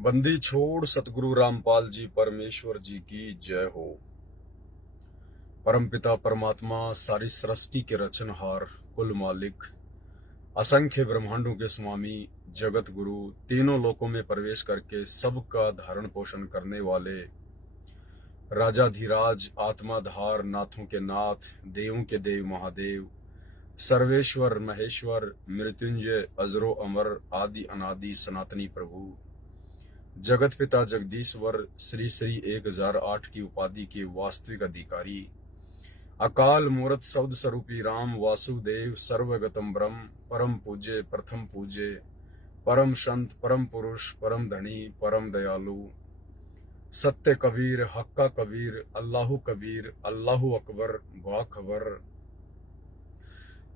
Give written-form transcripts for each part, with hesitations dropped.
बंदी छोड़ सतगुरु रामपाल जी परमेश्वर जी की जय हो। परमपिता परमात्मा सारी सृष्टि के रचनहार, कुल मालिक, असंख्य ब्रह्मांडों के स्वामी, जगत गुरु, तीनों लोकों में प्रवेश करके सबका धारण पोषण करने वाले राजाधिराज, आत्माधार, नाथों के नाथ, देवों के देव महादेव, सर्वेश्वर महेश्वर, मृत्युंजय, अजरो अमर, आदि अनादि सनातनी प्रभु, जगत पिता जगदीश्वर, श्री श्री 1008 की उपाधि के वास्तविक अधिकारी, अकाल मूर्त शब्द स्वरूपी राम वासुदेव, सर्वगतम ब्रह्म, परम पूज्य, प्रथम पूज्य, परम संत, परम पुरुष, परम धनी, परम दयालु, सत्य कबीर, हक्का कबीर, अल्लाहु कबीर, अल्लाहु अकबर, बाखबर,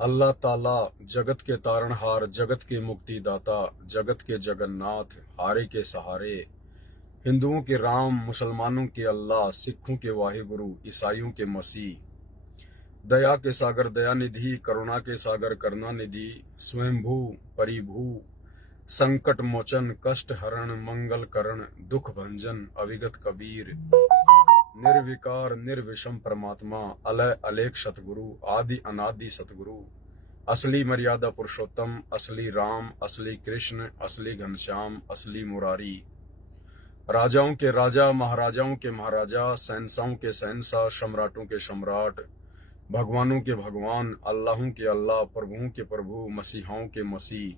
अल्लाह ताला, जगत के तारणहार, जगत के मुक्तिदाता, जगत के जगन्नाथ, हारे के सहारे, हिंदुओं के राम, मुसलमानों के अल्लाह, सिखों के वाहिगुरु, ईसाइयों के मसीह, दया के सागर दयानिधि, करुणा के सागर करुणानिधि, स्वयंभू परिभू, संकट मोचन, कष्ट हरण, मंगल करण, दुख भंजन, अविगत कबीर, निर्विकार निर्विषम परमात्मा, अलय अलेख सतगुरु, आदि अनादि सतगुरु, असली मर्यादा पुरुषोत्तम, असली राम, असली कृष्ण, असली घनश्याम, असली मुरारी, राजाओं के राजा, महाराजाओं के महाराजा, शहंशाहों के शहंशाह, सम्राटों के सम्राट, भगवानों के भगवान, अल्लाहों के अल्लाह, प्रभुओं के प्रभु, मसीहाओं के मसीह,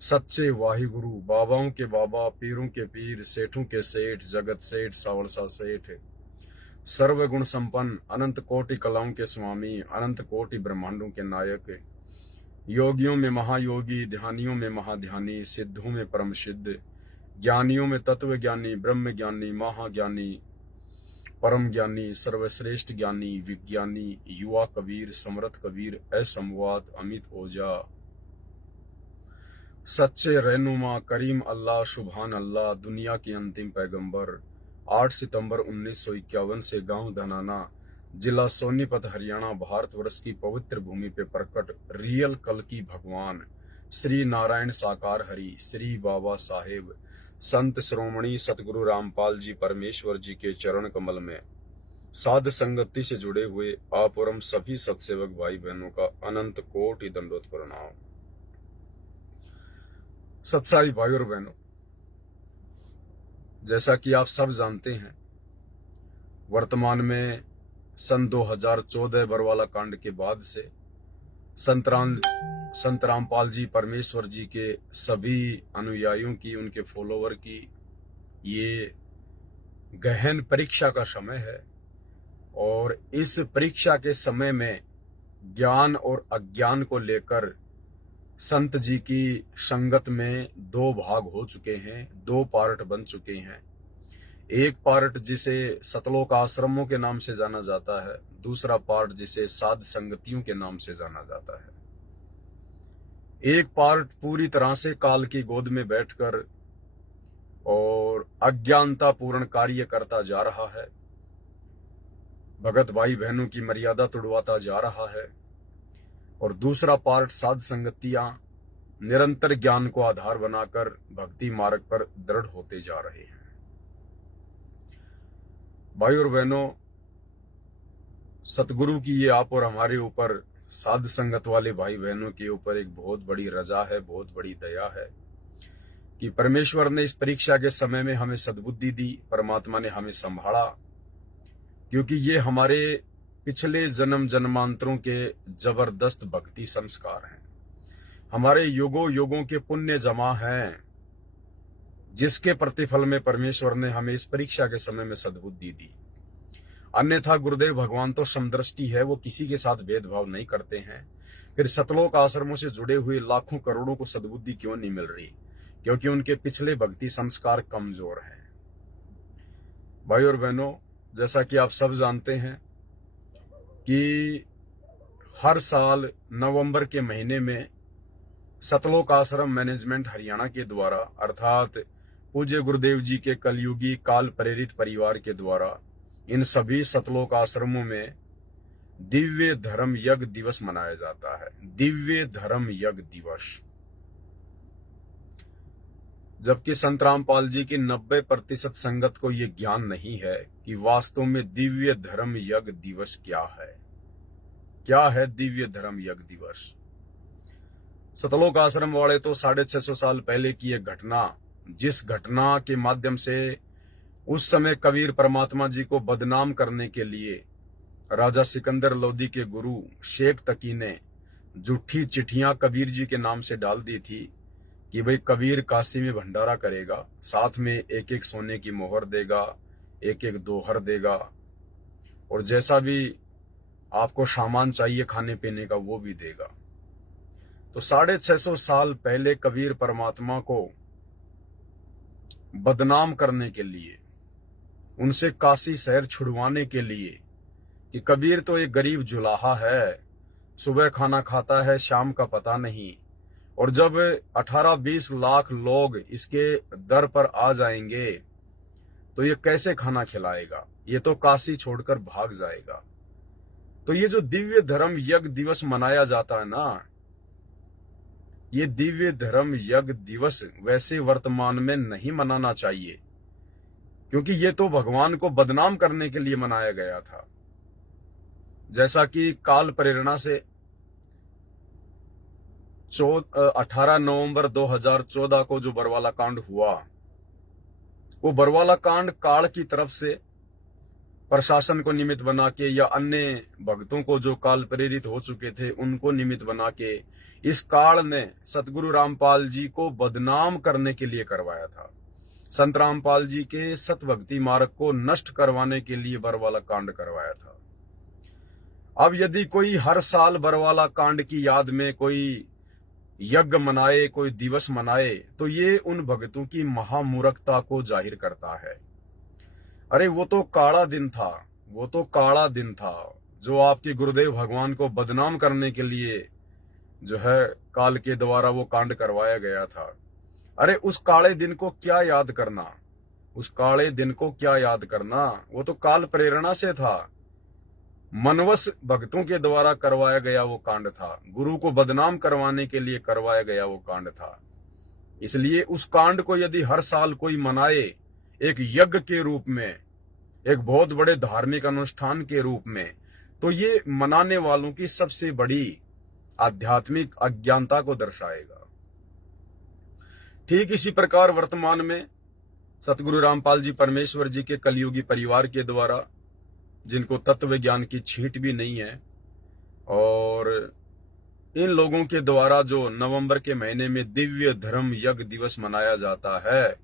सच्चे वाहिगुरु, बाबाओं के बाबा, पीरों के पीर, सेठों के सेठ, जगत सेठ, सावलसा सेठ, सर्वगुण संपन्न, अनंत कोटि कलाओं के स्वामी, अनंत कोटि ब्रह्मांडों के नायक, योगियों में महायोगी, ध्यानियों में महाध्यानी, सिद्धों में परम सिद्ध, ज्ञानियों में तत्व ज्ञानी, ब्रह्म ज्ञानी, महाज्ञानी, परम ज्ञानी, सर्वश्रेष्ठ ज्ञानी, विज्ञानी, युवा कबीर, समर्थ कबीर, असंवाद, अमित ओझा, सच्चे रहनुमा, करीम अल्लाह, सुभान अल्लाह, दुनिया के अंतिम पैगंबर, 8 सितंबर 1951 से गांव धनाना, जिला सोनीपत, हरियाणा, भारतवर्ष की पवित्र भूमि पे प्रकट रियल कल्कि भगवान श्री नारायण साकार हरि, श्री बाबा साहेब संत श्रोमणी सतगुरु रामपाल जी परमेश्वर जी के चरण कमल में साध संगति से जुड़े हुए आप और हम सभी सत्सेवक भाई बहनों का अनंत कोटि दंडोत प्रणाम। सत्साई भाई और बहनों, जैसा कि आप सब जानते हैं, वर्तमान में सन 2014 बरवाला कांड के बाद से संत रामपाल जी परमेश्वर जी के सभी अनुयायियों की, उनके फॉलोवर की ये गहन परीक्षा का समय है। और इस परीक्षा के समय में ज्ञान और अज्ञान को लेकर संत जी की संगत में दो भाग हो चुके हैं, दो पार्ट बन चुके हैं। एक पार्ट जिसे सतलोक आश्रमों के नाम से जाना जाता है, दूसरा पार्ट जिसे साध संगतियों के नाम से जाना जाता है। एक पार्ट पूरी तरह से काल की गोद में बैठकर और अज्ञानता पूर्ण कार्य करता जा रहा है, भगत भाई बहनों की मर्यादा तोड़वाता जा रहा है, और दूसरा पार्ट साध संगतियां निरंतर ज्ञान को आधार बनाकर भक्ति मार्ग पर दृढ़ होते जा रहे हैं। भाई और बहनों, सतगुरु की ये आप और हमारे ऊपर, साध संगत वाले भाई बहनों के ऊपर एक बहुत बड़ी रजा है, बहुत बड़ी दया है कि परमेश्वर ने इस परीक्षा के समय में हमें सद्बुद्धि दी, परमात्मा ने हमें संभाला, क्योंकि ये हमारे पिछले जन्म जन्मांतरों के जबरदस्त भक्ति संस्कार हैं, हमारे युगों युगों के पुण्य जमा हैं, जिसके प्रतिफल में परमेश्वर ने हमें इस परीक्षा के समय में सद्बुद्धि दी। अन्यथा गुरुदेव भगवान तो समदृष्टि है, वो किसी के साथ भेदभाव नहीं करते हैं। फिर सतलोक आश्रमों से जुड़े हुए लाखों करोड़ों को सद्बुद्धि क्यों नहीं मिल रही? क्योंकि उनके पिछले भक्ति संस्कार कमजोर हैं। भाई और बहनों, जैसा कि आप सब जानते हैं कि हर साल नवंबर के महीने में सतलोक आश्रम मैनेजमेंट हरियाणा के द्वारा, अर्थात पूज्य गुरुदेव जी के कलयुगी काल प्रेरित परिवार के द्वारा, इन सभी सतलोक आश्रमों में दिव्य धर्म यज्ञ दिवस मनाया जाता है। दिव्य धर्म यज्ञ दिवस, जबकि संत रामपाल जी की 90% संगत को ये ज्ञान नहीं है कि वास्तव में दिव्य धर्म यज्ञ दिवस क्या है। क्या है दिव्य धर्म यज्ञ दिवस? सतलोक आश्रम वाले तो 650 साल पहले की एक घटना, जिस घटना के माध्यम से उस समय कबीर परमात्मा जी को बदनाम करने के लिए राजा सिकंदर लोदी के गुरु शेख तकी ने झूठी चिट्ठियां कबीर जी के नाम से डाल दी थी कि भाई कबीर काशी में भंडारा करेगा, साथ में एक एक सोने की मोहर देगा, एक एक दोहर देगा, और जैसा भी आपको सामान चाहिए खाने पीने का वो भी देगा। तो 650 साल पहले कबीर परमात्मा को बदनाम करने के लिए, उनसे काशी शहर छुड़वाने के लिए कि कबीर तो एक गरीब जुलाहा है, सुबह खाना खाता है, शाम का पता नहीं, और जब 18-20 लाख लोग इसके दर पर आ जाएंगे तो ये कैसे खाना खिलाएगा, ये तो काशी छोड़कर भाग जाएगा। तो ये जो दिव्य धर्म यज्ञ दिवस मनाया जाता है ना, ये दिव्य धर्म यज्ञ दिवस वैसे वर्तमान में नहीं मनाना चाहिए, क्योंकि ये तो भगवान को बदनाम करने के लिए मनाया गया था। जैसा कि काल प्रेरणा से 18 नवंबर 2014 को जो बरवाला कांड हुआ, वो बरवाला कांड काल की तरफ से प्रशासन को निमित्त बना के या अन्य भक्तों को जो काल प्रेरित हो चुके थे उनको निमित्त बना के इस काल ने सतगुरु रामपाल जी को बदनाम करने के लिए करवाया था। संत रामपाल जी के सत भक्ति मार्ग को नष्ट करवाने के लिए बरवाला कांड करवाया था। अब यदि कोई हर साल बरवाला कांड की याद में कोई यज्ञ मनाए, कोई दिवस मनाए, तो ये उन भक्तों की महामूर्खता को जाहिर करता है। अरे वो तो काला दिन था, वो तो काला दिन था जो आपके गुरुदेव भगवान को बदनाम करने के लिए जो है काल के द्वारा वो कांड करवाया गया था। अरे उस काले दिन को क्या याद करना, उस काले दिन को क्या याद करना, वो तो काल प्रेरणा से था, मनवश भक्तों के द्वारा करवाया गया वो कांड था, गुरु को बदनाम करवाने के लिए करवाया गया वो कांड था। इसलिए उस कांड को यदि हर साल कोई मनाए एक यज्ञ के रूप में, एक बहुत बड़े धार्मिक अनुष्ठान के रूप में, तो ये मनाने वालों की सबसे बड़ी आध्यात्मिक अज्ञानता को दर्शाएगा। ठीक इसी प्रकार वर्तमान में सतगुरु रामपाल जी परमेश्वर जी के कलयुगी परिवार के द्वारा, जिनको तत्व ज्ञान की छींट भी नहीं है, और इन लोगों के द्वारा जो नवंबर के महीने में दिव्य धर्म यज्ञ दिवस मनाया जाता है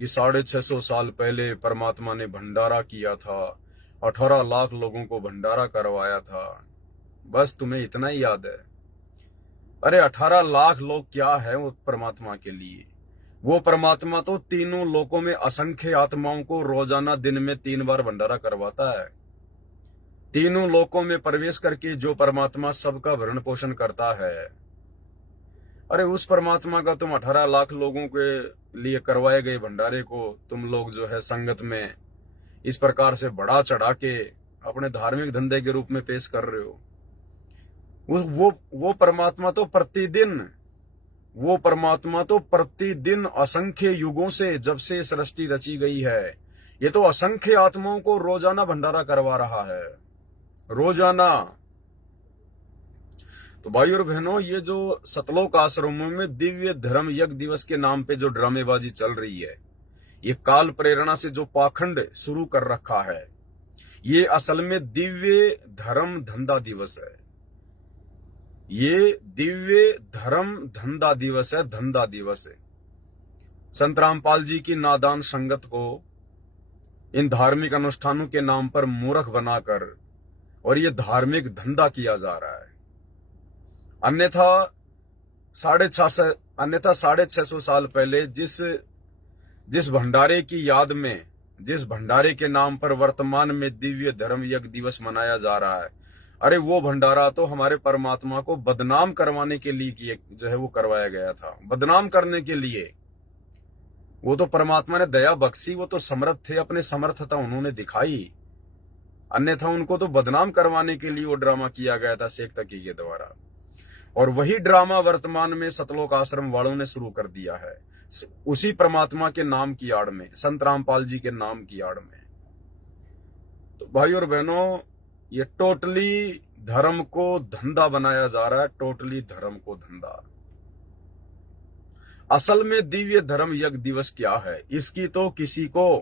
कि 650 साल पहले परमात्मा ने भंडारा किया था, 18 लाख लोगों को भंडारा करवाया था। बस तुम्हें इतना ही याद है? अरे 18 लाख लोग क्या है वो परमात्मा के लिए? वो परमात्मा तो तीनों लोकों में असंख्य आत्माओं को रोजाना दिन में 3 बार भंडारा करवाता है। तीनों लोकों में प्रवेश करके जो परमात्मा सबका भरण पोषण करता है, अरे उस परमात्मा का तुम 18 लाख लोगों के लिए करवाए गए भंडारे को तुम लोग जो है संगत में इस प्रकार से बढ़ा चढ़ा के अपने धार्मिक धंधे के रूप में पेश कर रहे हो। वो परमात्मा तो प्रतिदिन असंख्य युगों से, जब से सृष्टि रची गई है, ये तो असंख्य आत्माओं को रोजाना भंडारा करवा रहा है, रोजाना। तो भाई और बहनों, ये जो सतलोक आश्रमों में दिव्य धर्म यज्ञ दिवस के नाम पे जो ड्रामेबाजी चल रही है, ये काल प्रेरणा से जो पाखंड शुरू कर रखा है, ये असल में दिव्य धर्म धंधा दिवस है। ये दिव्य धर्म धंधा दिवस है, धंधा दिवस है। संत रामपाल जी की नादान संगत को इन धार्मिक अनुष्ठानों के नाम पर मूर्ख बनाकर और ये धार्मिक धंधा किया जा रहा है। अन्यथा 650 साल पहले जिस भंडारे की याद में, जिस भंडारे के नाम पर वर्तमान में दिव्य धर्म यज्ञ दिवस मनाया जा रहा है, अरे वो भंडारा तो हमारे परमात्मा को बदनाम करवाने के लिए जो है वो करवाया गया था, बदनाम करने के लिए। वो तो परमात्मा ने दया बख्शी, वो तो समर्थ थे, अपने समर्थता उन्होंने दिखाई, अन्यथा उनको तो बदनाम करवाने के लिए वो ड्रामा किया गया था शेख तकी के द्वारा। और वही ड्रामा वर्तमान में सतलोक आश्रम वालों ने शुरू कर दिया है। उसी परमात्मा के नाम की आड़ में, संत रामपाल जी के नाम की आड़ में। तो भाई और बहनों, ये टोटली धर्म को धंधा बनाया जा रहा है, टोटली धर्म को धंधा। असल में दिव्य धर्म यज्ञ दिवस क्या है, इसकी तो किसी को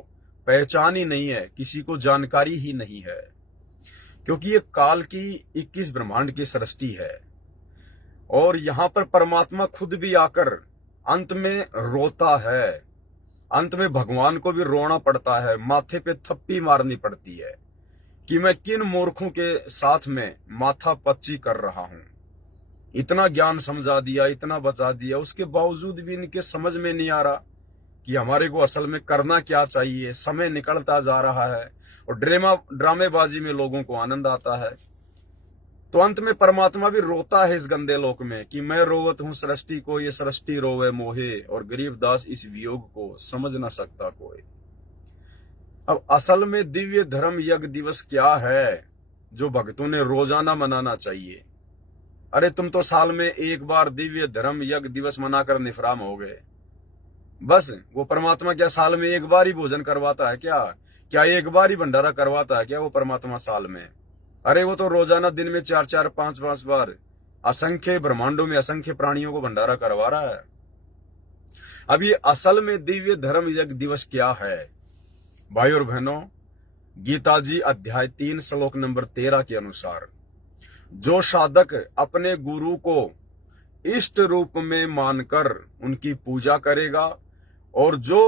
पहचान ही नहीं है, किसी को जानकारी ही नहीं है, क्योंकि ये काल की 21 ब्रह्मांड की सृष्टि है और यहां पर परमात्मा खुद भी आकर अंत में रोता है। अंत में भगवान को भी रोना पड़ता है, माथे पे थप्पी मारनी पड़ती है कि मैं किन मूर्खों के साथ में माथा पच्ची कर रहा हूं। इतना ज्ञान समझा दिया, इतना बता दिया, उसके बावजूद भी इनके समझ में नहीं आ रहा कि हमारे को असल में करना क्या चाहिए। समय निकलता जा रहा है और ड्रामेबाजी में लोगों को आनंद आता है। तो अंत में परमात्मा भी रोता है इस गंदे लोक में कि मैं रोवत हूं सृष्टि को, ये सृष्टि रोवे मोहे, और गरीब दास इस वियोग को समझ न सकता कोई। अब असल में दिव्य धर्म यज्ञ दिवस क्या है जो भक्तों ने रोजाना मनाना चाहिए? अरे तुम तो साल में एक बार दिव्य धर्म यज्ञ दिवस मनाकर निफराम हो गए। बस वो परमात्मा क्या साल में एक बार ही भोजन करवाता है क्या? क्या एक बार ही भंडारा करवाता है क्या वो परमात्मा साल में? अरे वो तो रोजाना दिन में 4-4, 5-5 बार असंख्य ब्रह्मांडों में असंख्य प्राणियों को भंडारा करवा रहा है। अब ये असल में दिव्य धर्म यज्ञ दिवस क्या है? भाई और बहनों, गीता जी अध्याय 3 श्लोक नंबर 13 के अनुसार जो साधक अपने गुरु को इष्ट रूप में मानकर उनकी पूजा करेगा और जो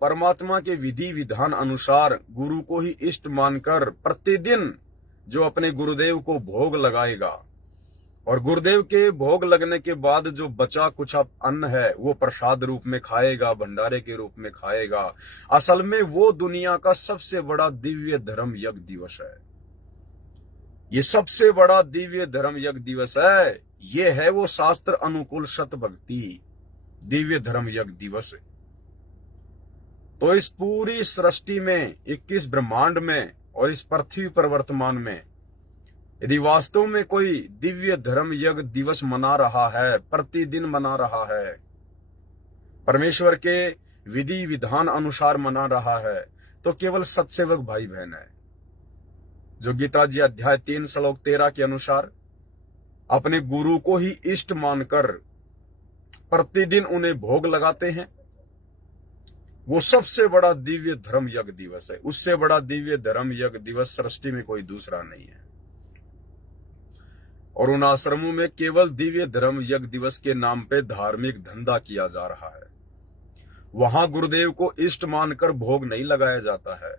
परमात्मा के विधि विधान अनुसार गुरु को ही इष्ट मानकर प्रतिदिन जो अपने गुरुदेव को भोग लगाएगा और गुरुदेव के भोग लगने के बाद जो बचा कुछ अन्न है वो प्रसाद रूप में खाएगा, भंडारे के रूप में खाएगा, असल में वो दुनिया का सबसे बड़ा दिव्य धर्म यज्ञ दिवस है। ये सबसे बड़ा दिव्य धर्म यज्ञ दिवस है। ये है वो शास्त्र अनुकूल सत भक्ति दिव्य धर्म यज्ञ दिवस। तो इस पूरी सृष्टि में, 21 ब्रह्मांड में और इस पृथ्वी पर वर्तमान में यदि वास्तव में कोई दिव्य धर्म यज्ञ दिवस मना रहा है, प्रतिदिन मना रहा है, परमेश्वर के विधि विधान अनुसार मना रहा है, तो केवल सत्सेवक भाई बहन है जो गीता जी अध्याय 3 श्लोक 13 के अनुसार अपने गुरु को ही इष्ट मानकर प्रतिदिन उन्हें भोग लगाते हैं। वो सबसे बड़ा दिव्य धर्म यज्ञ दिवस है। उससे बड़ा दिव्य धर्म यज्ञ दिवस सृष्टि में कोई दूसरा नहीं है। और उन आश्रमों में केवल दिव्य धर्म यज्ञ दिवस के नाम पे धार्मिक धंधा किया जा रहा है। वहां गुरुदेव को इष्ट मानकर भोग नहीं लगाया जाता है,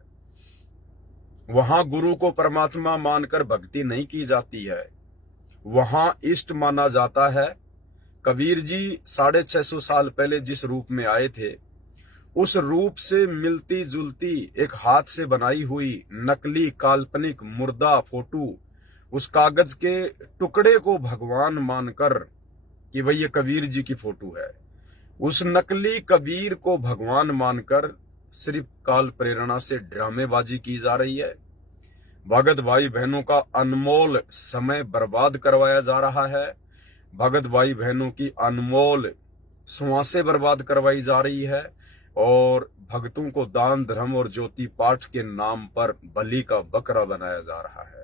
वहां गुरु को परमात्मा मानकर भक्ति नहीं की जाती है, वहां इष्ट माना जाता है। कबीर जी 650 साल पहले जिस रूप में आए थे उस रूप से मिलती जुलती एक हाथ से बनाई हुई नकली काल्पनिक मुर्दा फोटो, उस कागज के टुकड़े को भगवान मानकर कि भाई ये कबीर जी की फोटो है, उस नकली कबीर को भगवान मानकर सिर्फ काल प्रेरणा से ड्रामेबाजी की जा रही है। भगत भाई बहनों का अनमोल समय बर्बाद करवाया जा रहा है। भगत भाई बहनों की अनमोल श्वासें बर्बाद करवाई जा रही है और भक्तों को दान धर्म और ज्योति पाठ के नाम पर बलि का बकरा बनाया जा रहा है।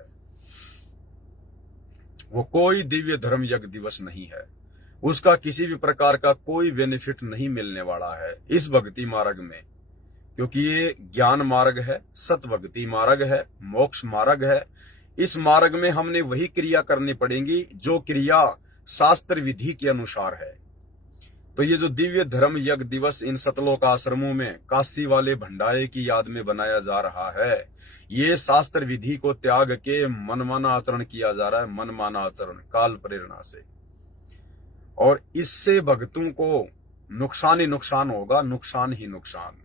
वो कोई दिव्य धर्म यज्ञ दिवस नहीं है, उसका किसी भी प्रकार का कोई बेनिफिट नहीं मिलने वाला है इस भक्ति मार्ग में, क्योंकि ये ज्ञान मार्ग है, सत भक्ति मार्ग है, मोक्ष मार्ग है। इस मार्ग में हमने वही क्रिया करनी पड़ेगी जो क्रिया शास्त्र विधि के अनुसार है। तो ये जो दिव्य धर्म यज्ञ दिवस इन सतलोक आश्रमों में काशी वाले भंडारे की याद में बनाया जा रहा है, ये शास्त्र विधि को त्याग के मनमाना आचरण किया जा रहा है, मनमाना आचरण काल प्रेरणा से। और इससे भक्तों को नुकसान ही नुकसान होगा, नुकसान ही नुकसान।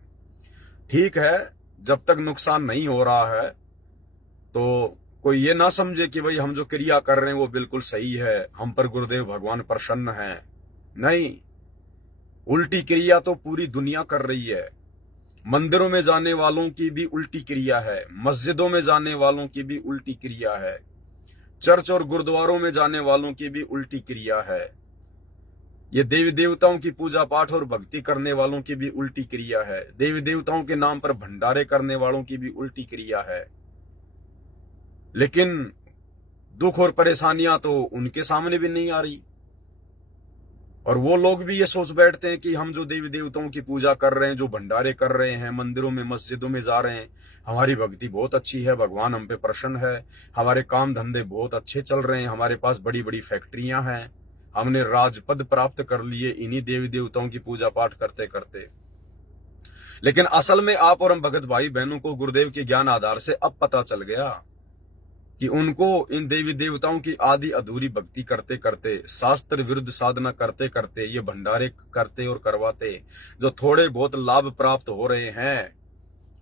ठीक है, जब तक नुकसान नहीं हो रहा है तो कोई ये ना समझे कि भाई हम जो क्रिया कर रहे हैं वो बिल्कुल सही है, हम पर गुरुदेव भगवान प्रसन्न हैं। नहीं, उल्टी क्रिया तो पूरी दुनिया कर रही है। मंदिरों में जाने वालों की भी उल्टी क्रिया है, मस्जिदों में जाने वालों की भी उल्टी क्रिया है, चर्च और गुरुद्वारों में जाने वालों की भी उल्टी क्रिया है। ये देवी देवताओं की पूजा पाठ और भक्ति करने वालों की भी उल्टी क्रिया है। देवी देवताओं के नाम पर भंडारे करने वालों की भी उल्टी क्रिया है। लेकिन दुख और परेशानियां तो उनके सामने भी नहीं आ रही, और वो लोग भी ये सोच बैठते हैं कि हम जो देवी देवताओं की पूजा कर रहे हैं, जो भंडारे कर रहे हैं, मंदिरों में मस्जिदों में जा रहे हैं, हमारी भक्ति बहुत अच्छी है, भगवान हम पे प्रसन्न है, हमारे काम धंधे बहुत अच्छे चल रहे हैं, हमारे पास बड़ी बड़ी फैक्ट्रियां हैं, हमने राजपद प्राप्त कर लिए इन्हीं देवी देवताओं की पूजा पाठ करते करते। लेकिन असल में आप और हम भगत भाई बहनों को गुरुदेव के ज्ञान आधार से अब पता चल गया कि उनको इन देवी देवताओं की आदि अधूरी भक्ति करते करते, शास्त्र विरुद्ध साधना करते करते, ये भंडारे करते और करवाते जो थोड़े बहुत लाभ प्राप्त हो रहे हैं,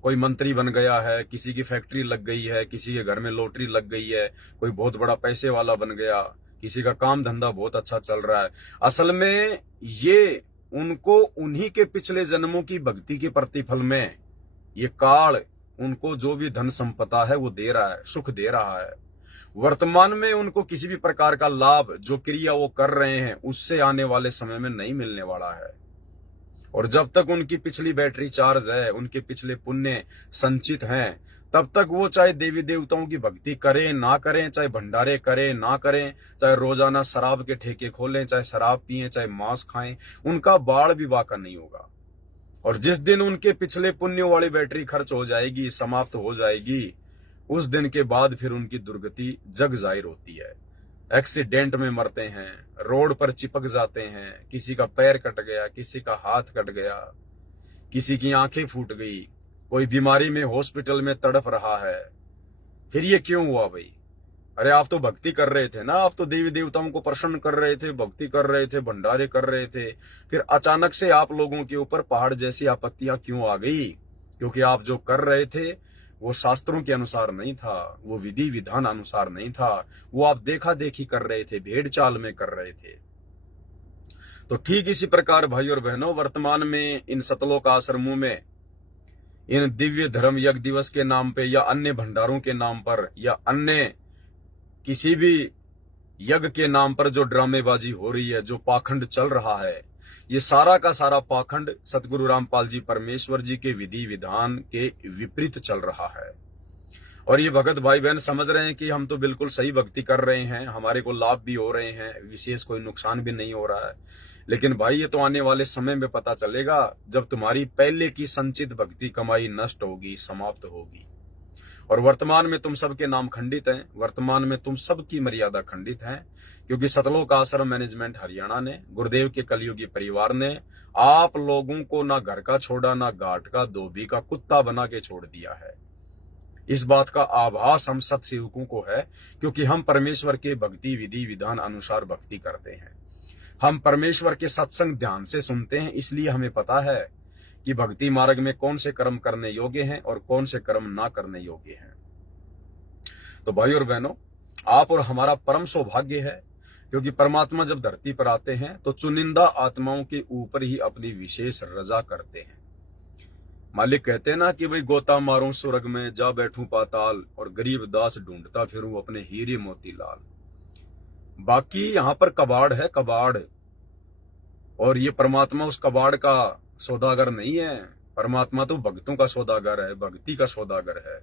कोई मंत्री बन गया है, किसी की फैक्ट्री लग गई है, किसी के घर में लॉटरी लग गई है, कोई बहुत बड़ा पैसे वाला बन गया, किसी का काम धंधा बहुत अच्छा चल रहा है, असल में ये उनको उन्हीं के पिछले जन्मों की भक्ति के प्रतिफल में ये काल उनको जो भी धन संपदा है वो दे रहा है, सुख दे रहा है। वर्तमान में उनको किसी भी प्रकार का लाभ जो क्रिया वो कर रहे हैं उससे आने वाले समय में नहीं मिलने वाला है। और जब तक उनकी पिछली बैटरी चार्ज है, उनके पिछले पुण्य संचित हैं, तब तक वो चाहे देवी देवताओं की भक्ति करें ना करें, चाहे भंडारे करें ना करें, चाहे रोजाना शराब के ठेके खोलें, चाहे शराब पिएं, चाहे मांस खाएं, उनका बाढ़ भी बाका नहीं होगा। और जिस दिन उनके पिछले पुण्यों वाली बैटरी खर्च हो जाएगी, समाप्त हो जाएगी, उस दिन के बाद फिर उनकी दुर्गति जग जाहिर होती है। एक्सीडेंट में मरते हैं, रोड पर चिपक जाते हैं, किसी का पैर कट गया, किसी का हाथ कट गया, किसी की आंखें फूट गई, कोई बीमारी में हॉस्पिटल में तड़प रहा है। फिर ये क्यों हुआ भाई? अरे आप तो भक्ति कर रहे थे ना, आप तो देवी देवताओं को प्रसन्न कर रहे थे, भक्ति कर रहे थे, भंडारे कर रहे थे, फिर अचानक से आप लोगों के ऊपर पहाड़ जैसी आपत्तियां क्यों आ गई? क्योंकि आप जो कर रहे थे वो शास्त्रों के अनुसार नहीं था, वो विधि विधान अनुसार नहीं था, वो आप देखा देखी कर रहे थे, भेड़ चाल में कर रहे थे। तो ठीक इसी प्रकार भाई और बहनों, वर्तमान में इन सतलोक आश्रमों में इन दिव्य धर्म यज्ञ दिवस के नाम पे या अन्य भंडारों के नाम पर या अन्य किसी भी यज्ञ के नाम पर जो ड्रामेबाजी हो रही है, जो पाखंड चल रहा है, ये सारा का सारा पाखंड सतगुरु रामपाल जी परमेश्वर जी के विधि विधान के विपरीत चल रहा है। और ये भगत भाई बहन समझ रहे हैं कि हम तो बिल्कुल सही भक्ति कर रहे हैं, हमारे को लाभ भी हो रहे हैं, विशेष कोई नुकसान भी नहीं हो रहा है। लेकिन भाई ये तो आने वाले समय में पता चलेगा जब तुम्हारी पहले की संचित भक्ति कमाई नष्ट होगी, समाप्त होगी। और वर्तमान में तुम सबके नाम खंडित हैं, वर्तमान में तुम सबकी मर्यादा खंडित है, क्योंकि सतलोक आश्रम मैनेजमेंट हरियाणा ने, गुरुदेव के कलयुगी परिवार ने आप लोगों को ना घर का छोड़ा, ना घाट का धोबी का कुत्ता बना के छोड़ दिया है। इस बात का आभास हम सत्सेवकों को है, क्योंकि हम परमेश्वर के भक्ति विधि विधान अनुसार भक्ति करते हैं, हम परमेश्वर के सत्संग ध्यान से सुनते हैं, इसलिए हमें पता है कि भक्ति मार्ग में कौन से कर्म करने योग्य हैं और कौन से कर्म ना करने योग्य हैं। तो भाई और बहनों, आप और हमारा परम सौभाग्य है, क्योंकि परमात्मा जब धरती पर आते हैं तो चुनिंदा आत्माओं के ऊपर ही अपनी विशेष रजा करते हैं। मालिक कहते हैं ना कि भाई गोता मारूं स्वर्ग में, जा बैठूं पाताल, और गरीब दास ढूंढता फिरूं अपने हीरे मोती लाल। बाकी यहां पर कबाड़ है, कबाड़, और ये परमात्मा उस कबाड़ का सौदागर नहीं है, परमात्मा तो भक्तों का सौदागर है, भक्ति का सौदागर है।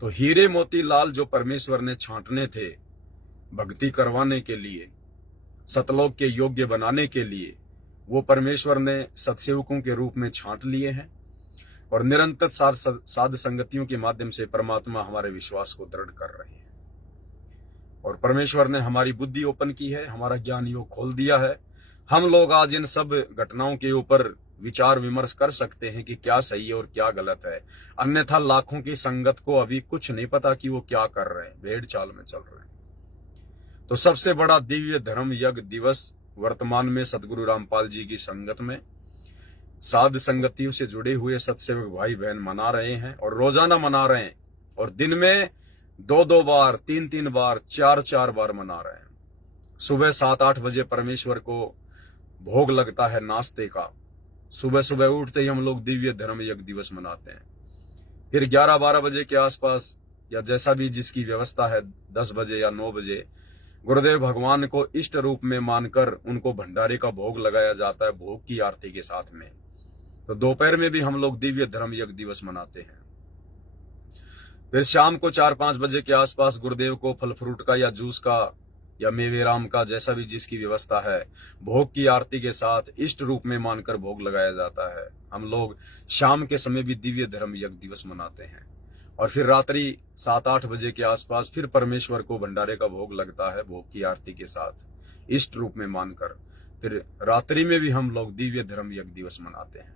तो हीरे मोती लाल जो परमेश्वर ने छांटने थे भक्ति करवाने के लिए, सतलोक के योग्य बनाने के लिए, वो परमेश्वर ने सत्सेवकों के रूप में छांट लिए हैं। और निरंतर साध संगतियों के माध्यम से परमात्मा हमारे विश्वास को दृढ़ कर रहे हैं। और परमेश्वर ने हमारी बुद्धि ओपन की है, हमारा ज्ञान योग खोल दिया है। हम लोग आज इन सब घटनाओं के ऊपर विचार विमर्श कर सकते हैं कि क्या सही है और क्या गलत है। अन्यथा लाखों की संगत को अभी कुछ नहीं पता कि वो क्या कर रहे हैं, भेड़ चाल में चल रहे हैं। तो सबसे बड़ा दिव्य धर्म यज्ञ दिवस वर्तमान में सतगुरु रामपाल जी की संगत में साध संगतियों से जुड़े हुए सत्सेवक भाई बहन मना रहे हैं, और रोजाना मना रहे हैं, और दिन में 2-2 बार, 3-3 बार, 4-4 बार मना रहे हैं। सुबह 7-8 बजे परमेश्वर को भोग लगता है नाश्ते का, सुबह सुबह उठते ही हम लोग दिव्य धर्म यज्ञ दिवस मनाते हैं। फिर 11-12 बजे के आसपास, या जैसा भी जिसकी व्यवस्था है, 10 बजे या 9 बजे गुरुदेव भगवान को इष्ट रूप में मानकर उनको भंडारे का भोग लगाया जाता है भोग की आरती के साथ में। तो दोपहर में भी हम लोग दिव्य धर्म यज्ञ दिवस मनाते हैं। फिर शाम को 4-5 बजे के आसपास गुरुदेव को फल फ्रूट का या जूस का या मेवे राम का, जैसा भी जिसकी व्यवस्था है, भोग की आरती के साथ इष्ट रूप में मानकर भोग लगाया जाता है। हम लोग शाम के समय भी दिव्य धर्म यज्ञ दिवस मनाते हैं। और फिर रात्रि 7-8 बजे के आसपास फिर परमेश्वर को भंडारे का भोग लगता है भोग की आरती के साथ इष्ट रूप में मानकर। फिर रात्रि में भी हम लोग दिव्य धर्म यज्ञ दिवस मनाते हैं।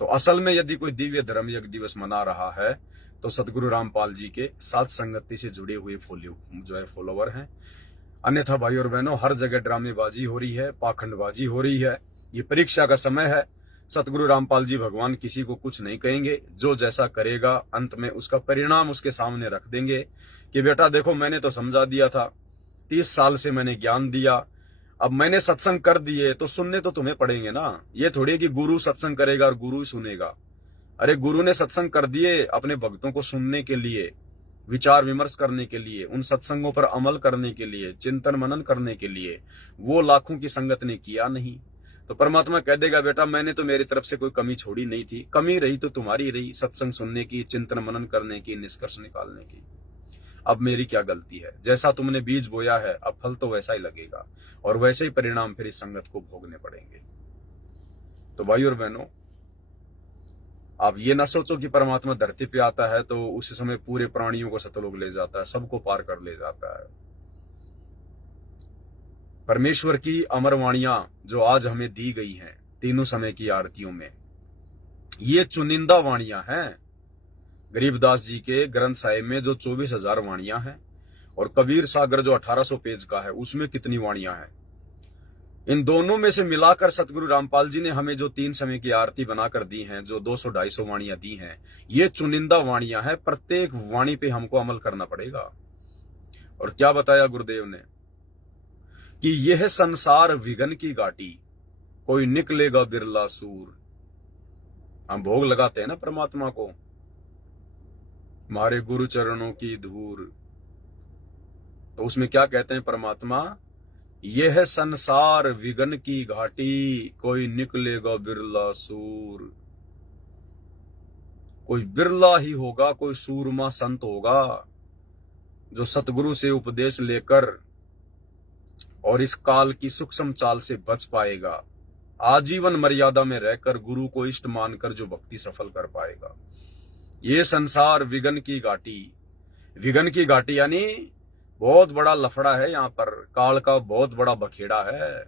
तो असल में यदि कोई दिव्य धर्म यज्ञ दिवस मना रहा है तो सतगुरु रामपाल जी के साथ संगति से जुड़े हुए फॉलोवर हैं। अन्यथा भाई और बहनों, हर जगह ड्रामेबाजी हो रही है, पाखंडबाजी हो रही है। ये परीक्षा का समय है। सतगुरु रामपाल जी भगवान किसी को कुछ नहीं कहेंगे। जो जैसा करेगा अंत में उसका परिणाम उसके सामने रख देंगे कि बेटा देखो, मैंने तो समझा दिया था, 30 साल से मैंने ज्ञान दिया, अब मैंने सत्संग कर दिए तो सुनने तो तुम्हें पड़ेंगे ना। ये थोड़ी कि गुरु सत्संग करेगा और गुरु ही सुनेगा। अरे गुरु ने सत्संग कर दिए अपने भक्तों को सुनने के लिए, विचार विमर्श करने के लिए, उन सत्संगों पर अमल करने के लिए, चिंतन मनन करने के लिए। वो लाखों की संगत ने किया नहीं। तो परमात्मा कह देगा बेटा मैंने तो मेरी तरफ से कोई कमी छोड़ी नहीं थी, कमी रही तो तुम्हारी रही, सत्संग सुनने की, चिंतन मनन करने की, निष्कर्ष निकालने की। अब मेरी क्या गलती है? जैसा तुमने बीज बोया है अब फल तो वैसा ही लगेगा और वैसे ही परिणाम फिर इस संगत को भोगने पड़ेंगे। तो भाई और बहनों, आप ये ना सोचो कि परमात्मा धरती पे आता है तो उस समय पूरे प्राणियों को सतलोक ले जाता है, सबको पार कर ले जाता है। परमेश्वर की अमर वाणियां जो आज हमें दी गई हैं तीनों समय की आरतियों में, ये चुनिंदा वाणियां हैं। गरीबदास जी के ग्रंथ साहिब में जो 24,000 वाणियां हैं और कबीर सागर जो 1800 पेज का है उसमें कितनी वाणियां हैं, इन दोनों में से मिलाकर सतगुरु रामपाल जी ने हमें जो 3 समय की आरती बनाकर दी हैं, जो 200-250 वाणियां दी हैं, ये चुनिंदा वाणियां हैं। प्रत्येक वाणी पे हमको अमल करना पड़ेगा। और क्या बताया गुरुदेव ने कि यह संसार विघन की घाटी, कोई निकलेगा बिरला सूर। हम भोग लगाते हैं ना परमात्मा को, हमारे गुरु चरणों की धूर, तो उसमें क्या कहते हैं परमात्मा, यह संसार विघन की घाटी, कोई निकलेगा बिरला सूर। कोई बिरला ही होगा, कोई सूरमा संत होगा जो सतगुरु से उपदेश लेकर और इस काल की सूक्ष्म चाल से बच पाएगा, आजीवन मर्यादा में रहकर गुरु को इष्ट मानकर जो भक्ति सफल कर पाएगा। ये संसार विघन की घाटी, विघन की घाटी यानी बहुत बड़ा लफड़ा है। यहाँ पर काल का बहुत बड़ा बखेड़ा है।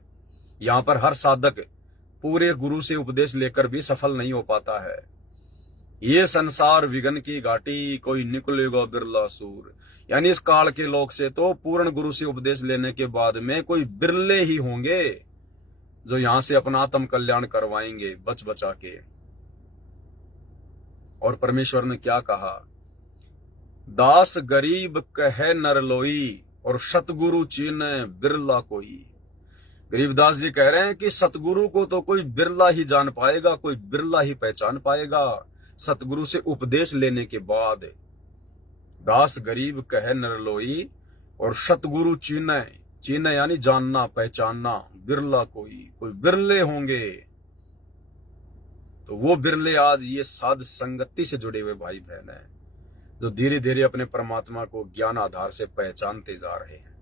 यहाँ पर हर साधक पूरे गुरु से उपदेश लेकर भी सफल नहीं हो पाता है। ये संसार विघन की घाटी, कोई निकलेगा बिरला सूर, यानी इस काल के लोक से तो पूर्ण गुरु से उपदेश लेने के बाद में कोई बिरले ही होंगे जो यहां से अपना आत्म कल्याण करवाएंगे बच बचा के। और परमेश्वर ने क्या कहा, दास गरीब कहे नरलोई और सतगुरु चीने बिरला कोई। गरीबदास जी कह रहे हैं कि सतगुरु को तो कोई बिरला ही जान पाएगा, कोई बिरला ही पहचान पाएगा सतगुरु से उपदेश लेने के बाद। दास गरीब कहे नरलोई और सतगुरु चीने, चीने यानी जानना पहचानना, बिरला कोई, कोई बिरले होंगे। तो वो बिरले आज ये साध संगति से जुड़े हुए भाई बहन हैं जो धीरे धीरे अपने परमात्मा को ज्ञान आधार से पहचानते जा रहे हैं।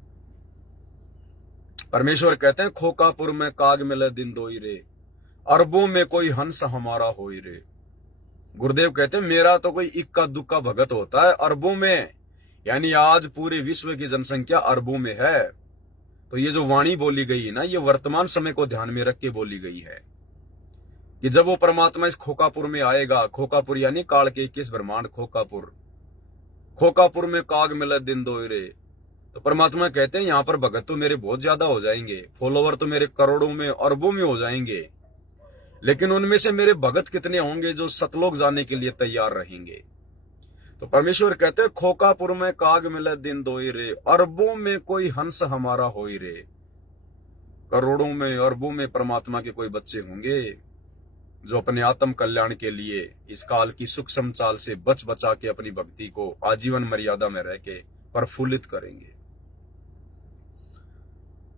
परमेश्वर कहते हैं, खोकापुर में काग मिले दिन दोई रे, अरबों में कोई हंस हमारा होई रे। गुरुदेव कहते हैं मेरा तो कोई इक्का दुक्का भगत होता है अरबों में, यानी आज पूरे विश्व की जनसंख्या अरबों में है। तो ये जो वाणी बोली गई है ना, ये वर्तमान समय को ध्यान में रख के बोली गई है कि जब वो परमात्मा इस खोकापुर में आएगा, खोकापुर यानी काल के 21 ब्रह्मांड खोकापुर, खोकापुर में काग मिले दिन दोई रे। तो परमात्मा कहते हैं यहां पर भगत तो मेरे बहुत ज्यादा हो जाएंगे, फॉलोवर तो मेरे करोड़ों में अरबों में हो जाएंगे, लेकिन उनमें से मेरे भगत कितने होंगे जो सतलोक जाने के लिए तैयार रहेंगे। तो परमेश्वर कहते हैं खोकापुर में काग मिले दिन दोई रे, अरबों में कोई हंस हमारा होई रे। करोड़ों में अरबों में परमात्मा के कोई बच्चे होंगे जो अपने आत्म कल्याण के लिए इस काल की सूक्ष्म चाल से बच बचा के अपनी भक्ति को आजीवन मर्यादा में रह के प्रफुल्लित करेंगे।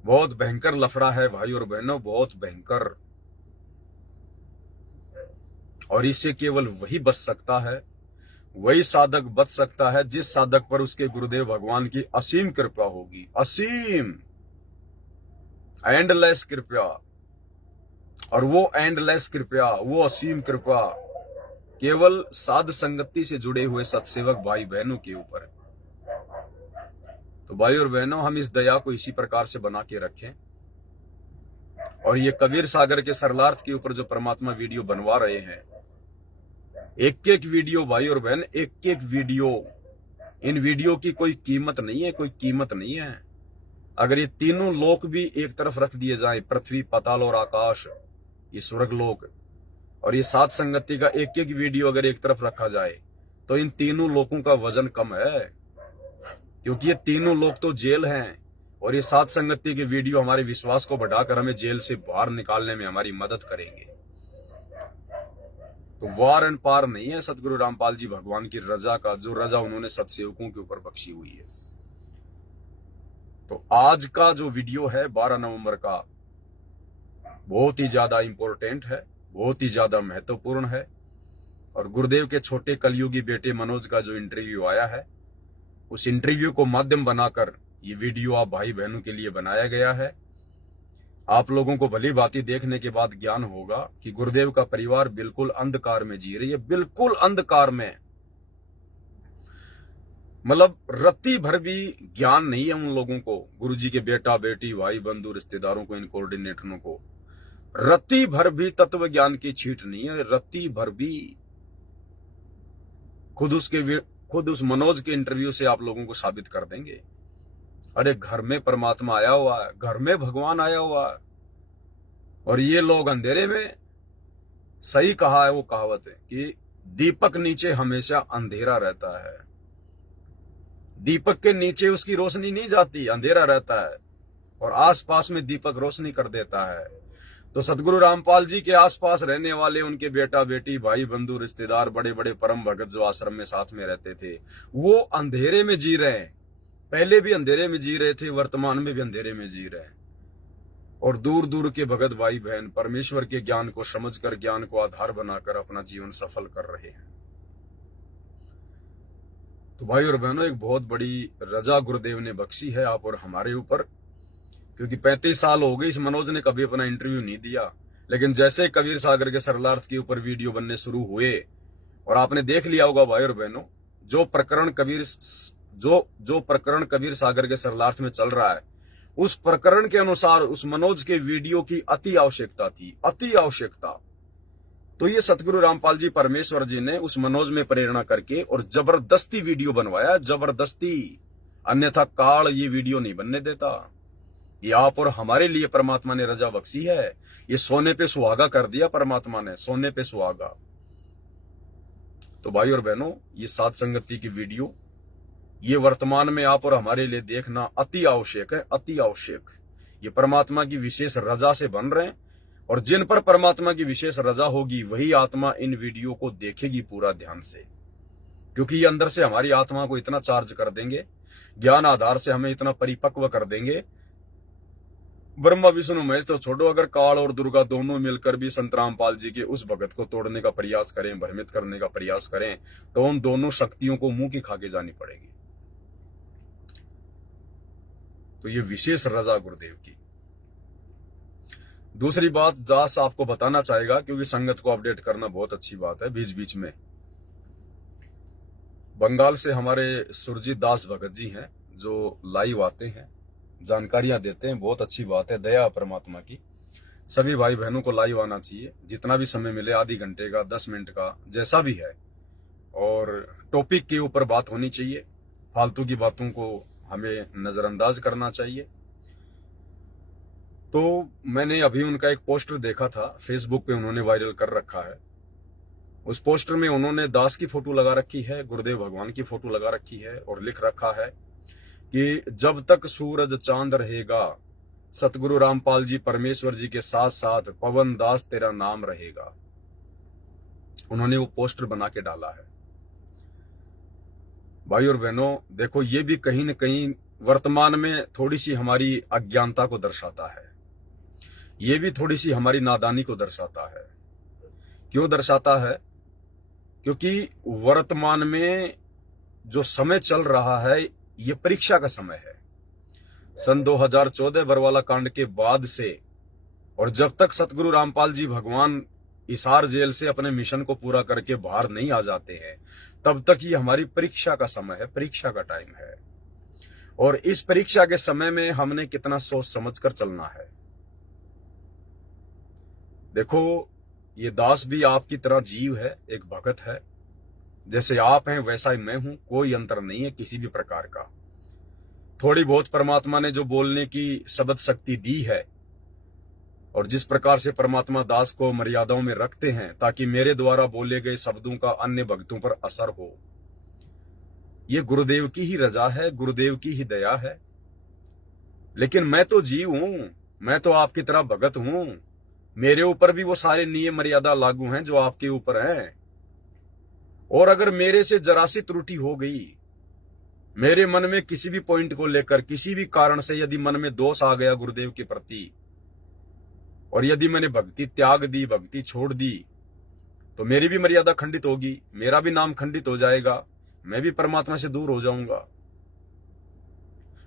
बहुत भयंकर लफड़ा है भाई और बहनों, बहुत भयंकर। और इससे केवल वही बच सकता है, वही साधक बच सकता है जिस साधक पर उसके गुरुदेव भगवान की असीम कृपा होगी, असीम, एंडलेस कृपा। और वो एंडलेस कृपा, वो असीम कृपा केवल साध संगति से जुड़े हुए सत्सेवक भाई बहनों के ऊपर। तो भाई और बहनों, हम इस दया को इसी प्रकार से बना के रखें। और ये कबीर सागर के सरलार्थ के ऊपर जो परमात्मा वीडियो बनवा रहे हैं, एक एक वीडियो भाई और बहन, एक एक वीडियो, इन वीडियो की कोई कीमत नहीं है, कोई कीमत नहीं है। अगर ये तीनों लोक भी एक तरफ रख दिए जाए, पृथ्वी, पाताल और आकाश, ये स्वर्ग लोक, और ये सात संगति का एक एक वीडियो अगर एक तरफ रखा जाए, तो इन तीनों लोकों का वजन कम है। क्योंकि ये तीनों लोग तो जेल हैं, और ये सात संगति के वीडियो हमारे विश्वास को बढ़ाकर हमें जेल से बाहर निकालने में हमारी मदद करेंगे। तो वार एंड पार नहीं है सतगुरु रामपाल जी भगवान की रजा का, जो रजा उन्होंने सत्सेवकों के ऊपर बख्शी हुई है। तो आज का जो वीडियो है 12 नवंबर का, बहुत ही ज्यादा इंपॉर्टेंट है, बहुत ही ज्यादा महत्वपूर्ण है। और गुरुदेव के छोटे कलयुगी बेटे मनोज का जो इंटरव्यू आया है, उस इंटरव्यू को माध्यम बनाकर ये वीडियो आप भाई बहनों के लिए बनाया गया है। आप लोगों को भली भांति देखने के बाद ज्ञान होगा कि गुरुदेव का परिवार बिल्कुल अंधकार में जी रही है, बिल्कुल अंधकार में। मतलब रत्ती भर भी ज्ञान नहीं है उन लोगों को, गुरुजी के बेटा बेटी भाई बंधु रिश्तेदारों को, इन कोऑर्डिनेटरों को रत्ती भर भी तत्व ज्ञान की छींट नहीं है, रत्ती भर भी। खुद उस मनोज के इंटरव्यू से आप लोगों को साबित कर देंगे। अरे घर में परमात्मा आया हुआ है, घर में भगवान आया हुआ है, और ये लोग अंधेरे में। सही कहा है वो कहावत है कि दीपक नीचे हमेशा अंधेरा रहता है, दीपक के नीचे उसकी रोशनी नहीं जाती, अंधेरा रहता है, और आसपास में दीपक रोशनी कर देता है। तो सतगुरु रामपाल जी के आसपास रहने वाले उनके बेटा बेटी भाई बंधु रिश्तेदार, बड़े बड़े परम भगत जो आश्रम में साथ में रहते थे, वो अंधेरे में जी रहे हैं। पहले भी अंधेरे में जी रहे थे, वर्तमान में भी अंधेरे में जी रहे हैं। और दूर दूर के भगत भाई बहन परमेश्वर के ज्ञान को समझकर, ज्ञान को आधार बनाकर अपना जीवन सफल कर रहे हैं। तो भाई और बहनों, एक बहुत बड़ी रजा गुरुदेव ने बख्शी है आप और हमारे ऊपर। क्योंकि 35 साल हो गए इस मनोज ने कभी अपना इंटरव्यू नहीं दिया, लेकिन जैसे कबीर सागर के सरलार्थ के ऊपर वीडियो बनने शुरू हुए, और आपने देख लिया होगा भाई और बहनों, जो प्रकरण कबीर सागर के सरलार्थ में चल रहा है, उस प्रकरण के अनुसार उस मनोज के वीडियो की अति आवश्यकता थी, अति आवश्यकता। तो ये सतगुरु रामपाल जी परमेश्वर जी ने उस मनोज में प्रेरणा करके और जबरदस्ती वीडियो बनवाया, जबरदस्ती। अन्यथा काल ये वीडियो नहीं बनने देता। ये आप और हमारे लिए परमात्मा ने रजा बख्शी है। ये सोने पे सुहागा कर दिया परमात्मा ने, सोने पे सुहागा। तो भाई और बहनों, ये सात संगति की वीडियो ये वर्तमान में आप और हमारे लिए देखना अति आवश्यक है, अति आवश्यक। ये परमात्मा की विशेष रजा से बन रहे हैं, और जिन पर परमात्मा की विशेष रजा होगी वही आत्मा इन वीडियो को देखेगी पूरा ध्यान से। क्योंकि ये अंदर से हमारी आत्मा को इतना चार्ज कर देंगे, ज्ञान आधार से हमें इतना परिपक्व कर देंगे। ब्रह्मा विष्णु महेश तो छोड़ो, अगर काल और दुर्गा दोनों मिलकर भी संत रामपाल जी के उस भगत को तोड़ने का प्रयास करें, भ्रमित करने का प्रयास करें, तो उन दोनों शक्तियों को मुंह की खाके जानी पड़ेगी। तो ये विशेष रजा गुरुदेव की। दूसरी बात दास आपको बताना चाहेगा, क्योंकि संगत को अपडेट करना बहुत अच्छी बात है। बीच बीच में बंगाल से हमारे सुरजीत दास भगत जी हैं, जो लाइव आते हैं, जानकारियां देते हैं, बहुत अच्छी बात है, दया परमात्मा की। सभी भाई बहनों को लाइव आना चाहिए, जितना भी समय मिले, आधी घंटे का, 10 मिनट का, जैसा भी है। और टॉपिक के ऊपर बात होनी चाहिए, फालतू की बातों को हमें नजरअंदाज करना चाहिए। तो मैंने अभी उनका एक पोस्टर देखा था, फेसबुक पे उन्होंने वायरल कर रखा है। उस पोस्टर में उन्होंने दास की फोटो लगा रखी है, गुरुदेव भगवान की फोटो लगा रखी है, और लिख रखा है कि जब तक सूरज चांद रहेगा, सतगुरु रामपाल जी परमेश्वर जी के साथ साथ पवन दास तेरा नाम रहेगा। उन्होंने वो पोस्टर बना के डाला है। भाई और बहनों, देखो, ये भी कहीं न कहीं वर्तमान में थोड़ी सी हमारी अज्ञानता को दर्शाता है। ये भी थोड़ी सी हमारी नादानी को दर्शाता है। क्यों दर्शाता है? क्योंकि वर्तमान में जो समय चल रहा है ये परीक्षा का समय है। सन 2014 बरवाला कांड के बाद से और जब तक सतगुरु रामपाल जी भगवान हिसार जेल से अपने मिशन को पूरा करके बाहर नहीं आ जाते हैं, तब तक ये हमारी परीक्षा का समय है, परीक्षा का टाइम है। और इस परीक्षा के समय में हमने कितना सोच समझ कर चलना है। देखो, ये दास भी आपकी तरह जीव है, एक भगत है। जैसे आप हैं वैसा ही मैं हूं, कोई अंतर नहीं है किसी भी प्रकार का। थोड़ी बहुत परमात्मा ने जो बोलने की शब्द शक्ति दी है और जिस प्रकार से परमात्मा दास को मर्यादाओं में रखते हैं ताकि मेरे द्वारा बोले गए शब्दों का अन्य भक्तों पर असर हो, ये गुरुदेव की ही रजा है, गुरुदेव की ही दया है। लेकिन मैं तो जीव हूं, मैं तो आपकी तरह भगत हूं। मेरे ऊपर भी वो सारे नियम मर्यादा लागू हैं जो आपके ऊपर हैं। और अगर मेरे से जरा सी त्रुटि हो गई, मेरे मन में किसी भी पॉइंट को लेकर किसी भी कारण से यदि मन में दोष आ गया गुरुदेव के प्रति, और यदि मैंने भक्ति त्याग दी, भक्ति छोड़ दी, तो मेरी भी मर्यादा खंडित होगी, मेरा भी नाम खंडित हो जाएगा, मैं भी परमात्मा से दूर हो जाऊंगा।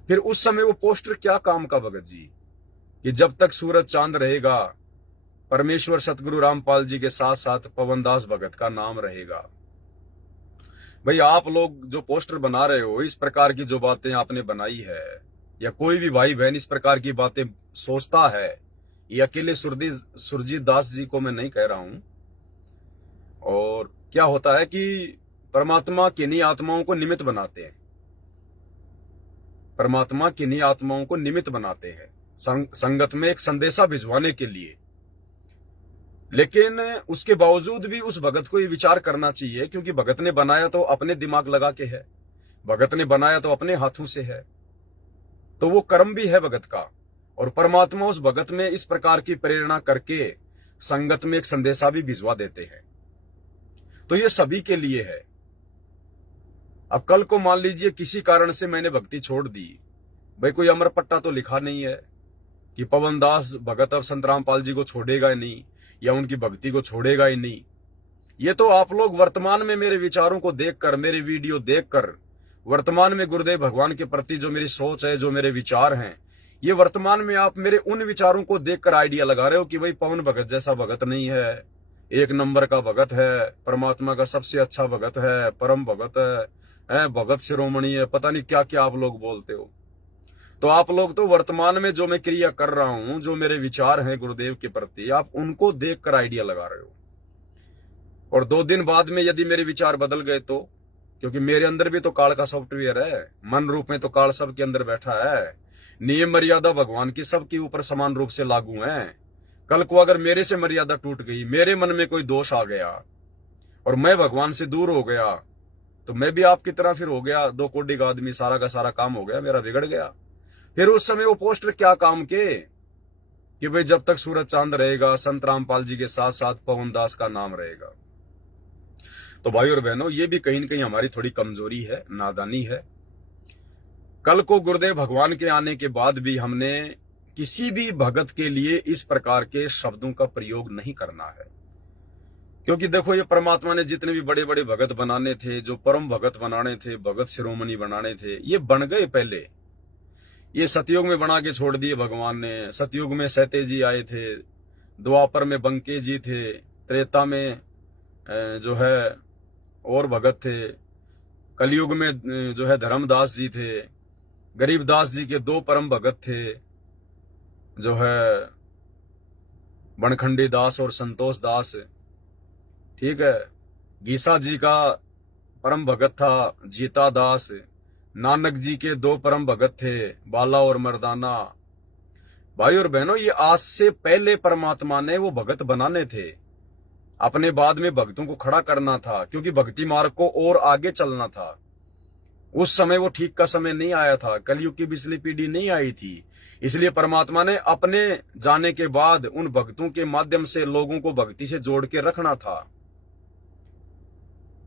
फिर उस समय वो पोस्टर क्या काम का भगत जी, कि जब तक सूरज चांद रहेगा परमेश्वर सतगुरु रामपाल जी के साथ साथ पवनदास भगत का नाम रहेगा। भाई, आप लोग जो पोस्टर बना रहे हो, इस प्रकार की जो बातें आपने बनाई है, या कोई भी भाई बहन इस प्रकार की बातें सोचता है, ये अकेले सुरजीत दास जी को मैं नहीं कह रहा हूं। और क्या होता है कि परमात्मा किन्हीं आत्माओं को निमित्त बनाते हैं, परमात्मा किन्हीं आत्माओं को निमित्त बनाते हैं संगत में एक संदेशा भिजवाने के लिए। लेकिन उसके बावजूद भी उस भगत को ये विचार करना चाहिए, क्योंकि भगत ने बनाया तो अपने दिमाग लगा के है, भगत ने बनाया तो अपने हाथों से है, तो वो कर्म भी है भगत का। और परमात्मा उस भगत में इस प्रकार की प्रेरणा करके संगत में एक संदेशा भी भिजवा देते हैं। तो ये सभी के लिए है। अब कल को मान लीजिए किसी कारण से मैंने भक्ति छोड़ दी, भाई कोई अमर पट्टा तो लिखा नहीं है कि पवनदास भगत अब संत रामपाल जी को छोड़ेगा ही नहीं या उनकी भक्ति को छोड़ेगा ही नहीं। ये तो आप लोग वर्तमान में मेरे विचारों को देखकर, मेरे वीडियो देखकर, वर्तमान में गुरुदेव भगवान के प्रति जो मेरी सोच है, जो मेरे विचार हैं, ये वर्तमान में आप मेरे उन विचारों को देखकर आइडिया लगा रहे हो कि भाई पवन भगत जैसा भगत नहीं है, एक नंबर का भगत है, परमात्मा का सबसे अच्छा भगत है, परम भगत है, भगत शिरोमणि है, पता नहीं क्या क्या आप लोग बोलते हो। तो आप लोग तो वर्तमान में जो मैं क्रिया कर रहा हूं, जो मेरे विचार हैं गुरुदेव के प्रति, आप उनको देखकर आइडिया लगा रहे हो। और 2 दिन बाद में यदि मेरे विचार बदल गए तो, क्योंकि मेरे अंदर भी तो काल का सॉफ्टवेयर है, मन रूप में तो काल सबके अंदर बैठा है, नियम मर्यादा भगवान की सबके ऊपर समान रूप से लागू है। कल को अगर मेरे से मर्यादा टूट गई, मेरे मन में कोई दोष आ गया और मैं भगवान से दूर हो गया, तो मैं भी आपकी तरह फिर हो गया 2 कोड़ी का आदमी, सारा का सारा काम हो गया, मेरा बिगड़ गया। फिर उस समय वो पोस्टर क्या काम के कि भाई जब तक सूरज चांद रहेगा संत रामपाल जी के साथ साथ पवनदास का नाम रहेगा। तो भाई और बहनों, ये भी कहीं न कहीं हमारी थोड़ी कमजोरी है, नादानी है। कल को गुरुदेव भगवान के आने के बाद भी हमने किसी भी भगत के लिए इस प्रकार के शब्दों का प्रयोग नहीं करना है। क्योंकि देखो, ये परमात्मा ने जितने भी बड़े बड़े भगत बनाने थे, जो परम भगत बनाने थे, भगत शिरोमणि बनाने थे, ये बन गए पहले। ये सतयुग में बना के छोड़ दिए भगवान ने। सतयुग में सहते जी आए थे, द्वापर में बंके जी थे, त्रेता में जो है और भगत थे, कलयुग में जो है धर्मदास जी थे, गरीबदास जी के 2 परम भगत थे, जो है बनखंडी दास और संतोष दास। ठीक है, गीसा जी का परम भगत था जीता दास। नानक जी के 2 परम भगत थे, बाला और मर्दाना। भाई और बहनों, ये आज से पहले परमात्मा ने वो भगत बनाने थे, अपने बाद में भक्तों को खड़ा करना था, क्योंकि भक्ति मार्ग को और आगे चलना था। उस समय वो ठीक का समय नहीं आया था, कलयुग की पिछली पीढ़ी नहीं आई थी। इसलिए परमात्मा ने अपने जाने के बाद उन भक्तों के माध्यम से लोगों को भक्ति से जोड़ के रखना था।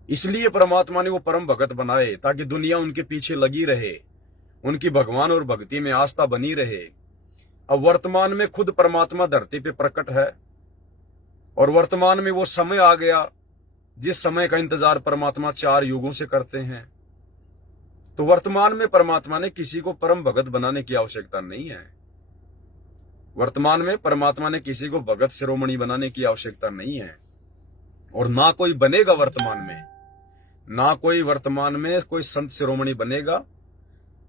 इसलिए परमात्मा ने वो परम भगत बनाए ताकि दुनिया उनके पीछे लगी रहे उनकी भगवान और भक्ति में आस्था बनी रहे। अब वर्तमान में खुद परमात्मा धरती पे प्रकट है और वर्तमान में वो समय आ गया जिस समय का इंतजार परमात्मा 4 युगों से करते हैं। तो वर्तमान में परमात्मा ने किसी को परम भगत बनाने की आवश्यकता नहीं है। वर्तमान में परमात्मा ने किसी को भगत शिरोमणि बनाने की आवश्यकता नहीं है और ना कोई बनेगा वर्तमान में, ना कोई वर्तमान में कोई संत शिरोमणि बनेगा,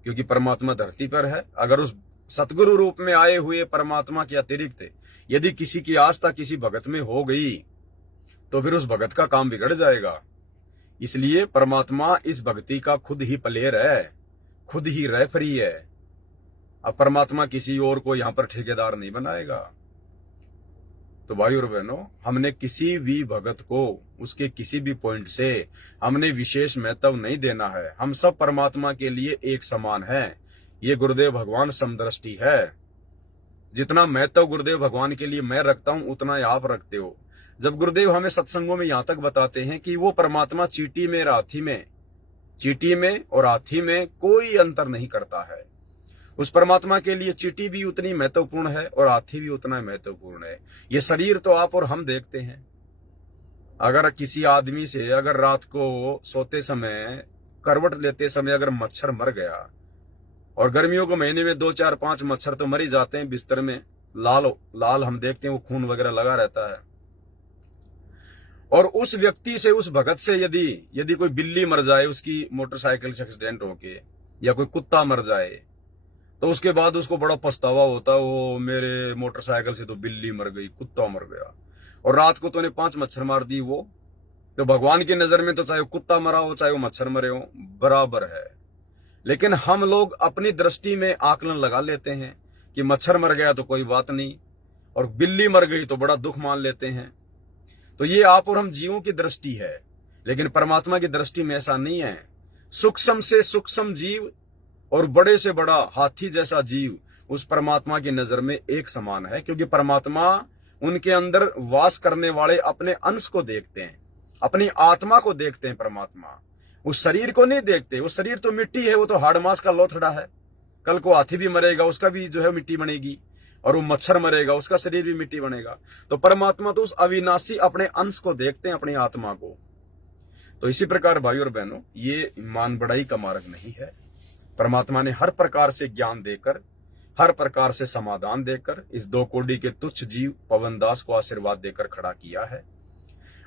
क्योंकि परमात्मा धरती पर है। अगर उस सतगुरु रूप में आए हुए परमात्मा के अतिरिक्त यदि किसी की आस्था किसी भगत में हो गई तो फिर उस भगत का काम बिगड़ जाएगा। इसलिए परमात्मा इस भक्ति का खुद ही प्लेयर है, खुद ही रेफरी है। अब परमात्मा किसी और को यहां पर ठेकेदार नहीं बनाएगा। तो भाई और बहनों, हमने किसी भी भगत को उसके किसी भी पॉइंट से हमने विशेष महत्व नहीं देना है। हम सब परमात्मा के लिए एक समान हैं। ये गुरुदेव भगवान समदृष्टि है। जितना महत्व गुरुदेव भगवान के लिए मैं रखता हूं उतना ही आप रखते हो। जब गुरुदेव हमें सत्संगों में यहां तक बताते हैं कि वो परमात्मा चींटी में और हाथी में कोई अंतर नहीं करता है, उस परमात्मा के लिए चींटी भी उतनी महत्वपूर्ण है और हाथी भी उतना महत्वपूर्ण है। ये शरीर तो आप और हम देखते हैं। अगर किसी आदमी से अगर रात को सोते समय करवट लेते समय अगर मच्छर मर गया, और गर्मियों के महीने में 2 4 5 मच्छर तो मर ही जाते हैं बिस्तर में, लाल हम देखते हैं, वो खून वगैरह लगा रहता है। और उस व्यक्ति से, उस भगत से यदि कोई बिल्ली मर जाए उसकी मोटरसाइकिल से एक्सीडेंट होके, या कोई कुत्ता मर जाए, तो उसके बाद उसको बड़ा पछतावा होता है, वो मेरे मोटरसाइकिल से तो बिल्ली मर गई, कुत्ता मर गया, और रात को तूने 5 मच्छर मार दी। वो तो भगवान की नजर में तो चाहे वो कुत्ता मरा हो चाहे वो मच्छर मरे हो बराबर है। लेकिन हम लोग अपनी दृष्टि में आकलन लगा लेते हैं कि मच्छर मर गया तो कोई बात नहीं, और बिल्ली मर गई तो बड़ा दुख मान लेते हैं। तो ये आप और हम जीवों की दृष्टि है, लेकिन परमात्मा की दृष्टि में ऐसा नहीं है। सूक्ष्म से सूक्ष्म जीव और बड़े से बड़ा हाथी जैसा जीव उस परमात्मा की नजर में एक समान है, क्योंकि परमात्मा उनके अंदर वास करने वाले अपने अंश को देखते हैं, अपनी आत्मा को देखते हैं। परमात्मा उस शरीर को नहीं देखते। वो शरीर तो मिट्टी है, वो तो हाड़ मांस का लोथड़ा है। कल को हाथी भी मरेगा, उसका भी जो है मिट्टी बनेगी, और वो मच्छर मरेगा, उसका शरीर भी मिट्टी बनेगा। तो परमात्मा तो उस अविनाशी अपने अंश को देखते हैं, अपनी आत्मा को। तो इसी प्रकार भाई और बहनों, ये मान बढ़ाई का मार्ग नहीं है। परमात्मा ने हर प्रकार से ज्ञान देकर, हर प्रकार से समाधान देकर इस 2 कोड़ी के तुच्छ जीव पवनदास को आशीर्वाद देकर खड़ा किया है।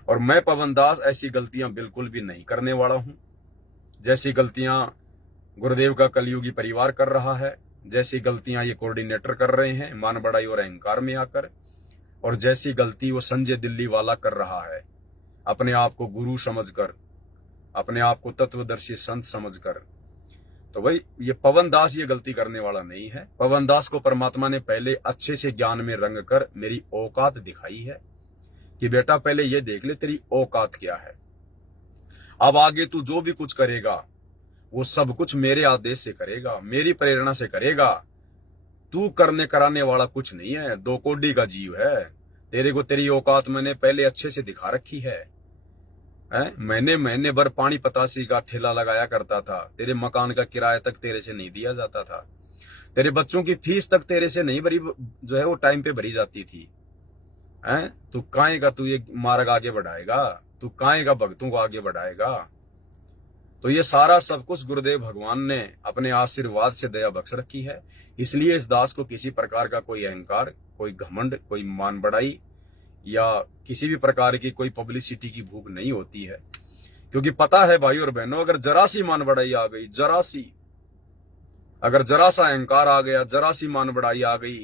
और मैं पवनदास ऐसी गलतियां बिल्कुल भी नहीं करने वाला हूं, जैसी गलतियां गुरुदेव का कलयुगी परिवार कर रहा है, जैसी गलतियां ये कोऑर्डिनेटर कर रहे हैं मान बढ़ाई और अहंकार में आकर, और जैसी गलती वो संजय दिल्ली वाला कर रहा है अपने आप को गुरु समझकर, अपने आप को तत्वदर्शी संत समझकर। तो भाई ये पवनदास ये गलती करने वाला नहीं है। पवनदास को परमात्मा ने पहले अच्छे से ज्ञान में रंग कर मेरी औकात दिखाई है कि बेटा पहले ये देख ले तेरी औकात क्या है। अब आगे तू जो भी कुछ करेगा वो सब कुछ मेरे आदेश से करेगा, मेरी प्रेरणा से करेगा। तू करने कराने वाला कुछ नहीं है, 2 कोड़ी का जीव है। तेरे को तेरी औकात मैंने पहले अच्छे से दिखा रखी है। मैंने महीने भर पानी पतासी का ठेला लगाया करता था, तेरे मकान का किराया तक तेरे से नहीं दिया जाता था, तेरे बच्चों की फीस तक तेरे से नहीं भरी, जो है वो टाइम पे भरी जाती थी। तू काहे का तू ये मार्ग आगे बढ़ाएगा, तू काहे का भक्तों को आगे बढ़ाएगा। तो ये सारा सब कुछ गुरुदेव भगवान ने अपने आशीर्वाद से दया बख्श रखी है। इसलिए इस दास को किसी प्रकार का कोई अहंकार, कोई घमंड, कोई मान बढ़ाई या किसी भी प्रकार की कोई पब्लिसिटी की भूख नहीं होती है, क्योंकि पता है भाई और बहनों, अगर जरा सी मान बढ़ाई आ गई, अगर जरा सा अहंकार आ गया, जरा सी मान बढ़ाई आ गई,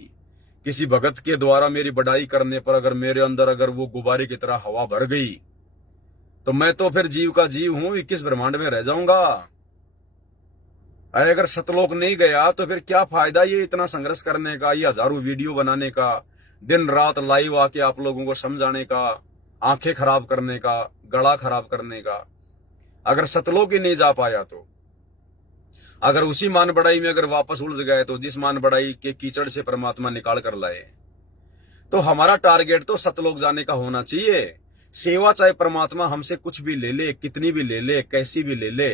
किसी भगत के द्वारा मेरी बढ़ाई करने पर अगर मेरे अंदर अगर वो गुब्बारे की तरह हवा भर गई, तो मैं तो फिर जीव का जीव हूं, 21 ब्रह्मांड में रह जाऊंगा। अगर सतलोक नहीं गया तो फिर क्या फायदा ये इतना संघर्ष करने का, ये हजारों वीडियो बनाने का, दिन रात लाइव आके आप लोगों को समझाने का, आंखें खराब करने का, गला खराब करने का। अगर सतलोक ही नहीं जा पाया तो, अगर उसी मान बढ़ाई में अगर वापस उलझ गए, तो जिस मान बढ़ाई के कीचड़ से परमात्मा निकाल कर लाए, तो हमारा टारगेट तो सतलोक जाने का होना चाहिए। सेवा चाहे परमात्मा हमसे कुछ भी ले ले, कितनी भी ले ले, कैसी भी ले ले,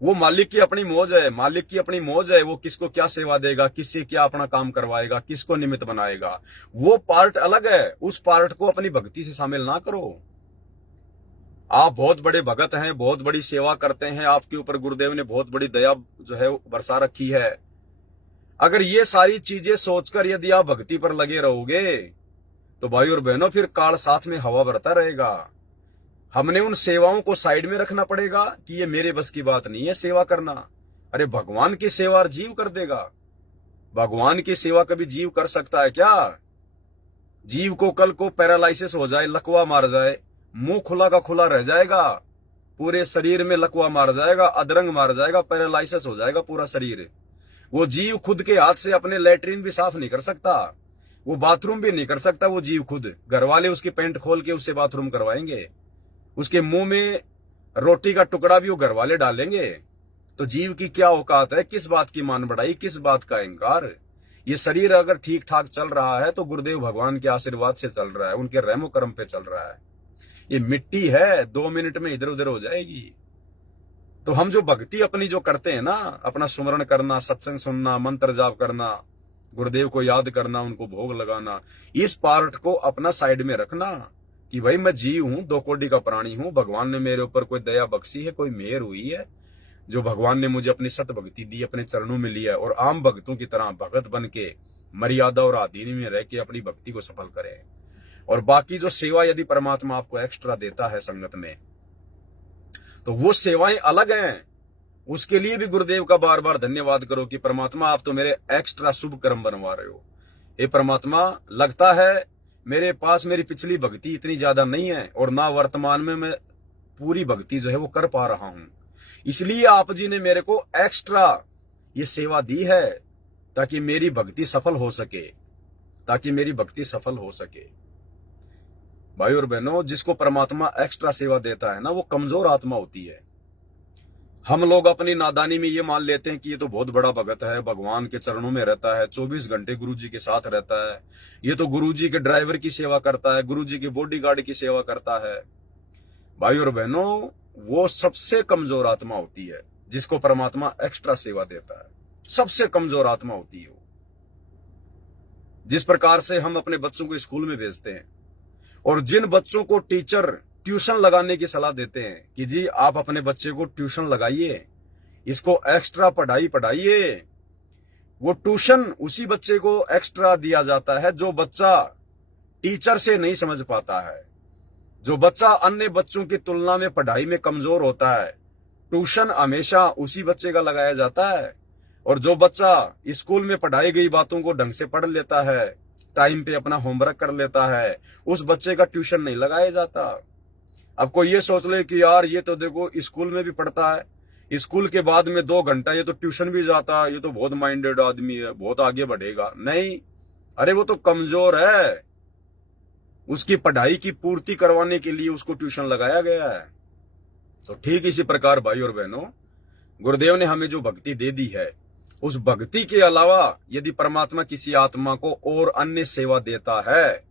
वो मालिक की अपनी मौज है, मालिक की अपनी मौज है, वो किसको क्या सेवा देगा, किससे क्या अपना काम करवाएगा, किसको निमित्त बनाएगा, वो पार्ट अलग है। उस पार्ट को अपनी भक्ति से शामिल ना करो। आप बहुत बड़े भगत हैं, बहुत बड़ी सेवा करते हैं, आपके ऊपर गुरुदेव ने बहुत बड़ी दया जो है बरसा रखी है। अगर ये सारी चीजें सोचकर यदि आप भक्ति पर लगे रहोगे तो भाई और बहनों फिर काल साथ में हवा भरता रहेगा। हमने उन सेवाओं को साइड में रखना पड़ेगा कि ये मेरे बस की बात नहीं है सेवा करना। अरे भगवान की सेवा जीव कर देगा। भगवान की सेवा कभी जीव कर सकता है क्या? जीव को कल को पैरालाइसिस हो जाए, लकवा मार जाए, मुंह खुला का खुला रह जाएगा, पूरे शरीर में लकवा मार जाएगा, अधरंग मार जाएगा, पैरालाइसिस हो जाएगा पूरा शरीर। वो जीव खुद के हाथ से अपने लेटरिन भी साफ नहीं कर सकता, वो बाथरूम भी नहीं कर सकता। वो जीव खुद, घर वाले उसकी पैंट खोल के उससे बाथरूम करवाएंगे, उसके मुंह में रोटी का टुकड़ा भी वो घर वाले डालेंगे। तो जीव की क्या औकात है? किस बात की मान बढ़ाई, किस बात का अहंकार? ये शरीर अगर ठीक ठाक चल रहा है तो गुरुदेव भगवान के आशीर्वाद से चल रहा है, उनके रहमो करम पे चल रहा है। ये मिट्टी है, 2 मिनट में इधर उधर हो जाएगी। तो हम जो भक्ति अपनी जो करते हैं ना, अपना सुमरण करना, सत्संग सुनना, मंत्र जाप करना, गुरुदेव को याद करना, उनको भोग लगाना, इस पार्ट को अपना साइड में रखना कि भाई मैं जीव हूं, 2 कोटि का प्राणी हूं, भगवान ने मेरे ऊपर कोई दया बख्शी है, कोई मेहर हुई है, जो भगवान ने मुझे अपनी सत भक्ति दी, अपने चरणों में लिया, और आम भक्तों की तरह भगत बन के मर्यादा और अधीन में रह के अपनी भक्ति को सफल करें। और बाकी जो सेवा यदि परमात्मा आपको एक्स्ट्रा देता है संगत में, तो वो सेवाएं अलग हैं। उसके लिए भी गुरुदेव का बार बार धन्यवाद करो कि परमात्मा आप तो मेरे एक्स्ट्रा शुभ कर्म बनवा रहे हो। हे परमात्मा, लगता है मेरे पास मेरी पिछली भक्ति इतनी ज्यादा नहीं है और ना वर्तमान में मैं पूरी भक्ति जो है वो कर पा रहा हूं, इसलिए आप जी ने मेरे को एक्स्ट्रा ये सेवा दी है ताकि मेरी भक्ति सफल हो सके, ताकि मेरी भक्ति सफल हो सके। भाई और बहनों, जिसको परमात्मा एक्स्ट्रा सेवा देता है ना, वो कमजोर आत्मा होती है। हम लोग अपनी नादानी में ये मान लेते हैं कि ये तो बहुत बड़ा भगत है, भगवान के चरणों में रहता है, 24 घंटे गुरुजी के साथ रहता है, ये तो गुरुजी के ड्राइवर की सेवा करता है, गुरुजी के बॉडीगार्ड की सेवा करता है। भाई और बहनों, वो सबसे कमजोर आत्मा होती है जिसको परमात्मा एक्स्ट्रा सेवा देता है। सबसे कमजोर आत्मा होती है वो। जिस प्रकार से हम अपने बच्चों को स्कूल में भेजते हैं और जिन बच्चों को टीचर ट्यूशन लगाने की सलाह देते हैं कि जी आप अपने बच्चे को ट्यूशन लगाइए, इसको एक्स्ट्रा पढ़ाई पढ़ाइए, वो ट्यूशन उसी बच्चे को एक्स्ट्रा दिया जाता है जो बच्चा टीचर से नहीं समझ पाता है, जो बच्चा अन्य बच्चों की तुलना में पढ़ाई में कमजोर होता है। ट्यूशन हमेशा उसी बच्चे का लगाया जाता है, और जो बच्चा स्कूल में पढ़ाई गई बातों को ढंग से पढ़ लेता है, टाइम पे अपना होमवर्क कर लेता है, उस बच्चे का ट्यूशन नहीं लगाया जाता। अब कोई ये सोच ले कि यार ये तो देखो स्कूल में भी पढ़ता है, स्कूल के बाद में 2 घंटा ये तो ट्यूशन भी जाता है, ये तो बहुत माइंडेड आदमी है, बहुत आगे बढ़ेगा। नहीं, अरे वो तो कमजोर है, उसकी पढ़ाई की पूर्ति करवाने के लिए उसको ट्यूशन लगाया गया है। तो ठीक इसी प्रकार भाई और बहनों, गुरुदेव ने हमें जो भक्ति दे दी है, उस भक्ति के अलावा यदि परमात्मा किसी आत्मा को और अन्य सेवा देता है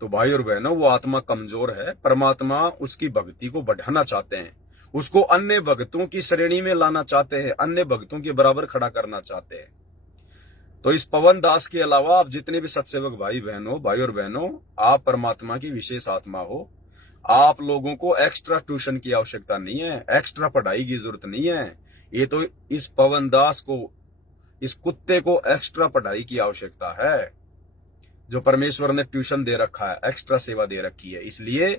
तो भाई और बहनों वो आत्मा कमजोर है। परमात्मा उसकी भक्ति को बढ़ाना चाहते हैं, उसको अन्य भक्तों की श्रेणी में लाना चाहते हैं, अन्य भक्तों के बराबर खड़ा करना चाहते हैं। तो इस पवन दास के अलावा आप जितने भी सत्सेवक भाई और बहनों, आप परमात्मा की विशेष आत्मा हो। आप लोगों को एक्स्ट्रा ट्यूशन की आवश्यकता नहीं है, एक्स्ट्रा पढ़ाई की जरूरत नहीं है। ये तो इस पवन दास को, इस कुत्ते को एक्स्ट्रा पढ़ाई की आवश्यकता है, जो परमेश्वर ने ट्यूशन दे रखा है, एक्स्ट्रा सेवा दे रखी है। इसलिए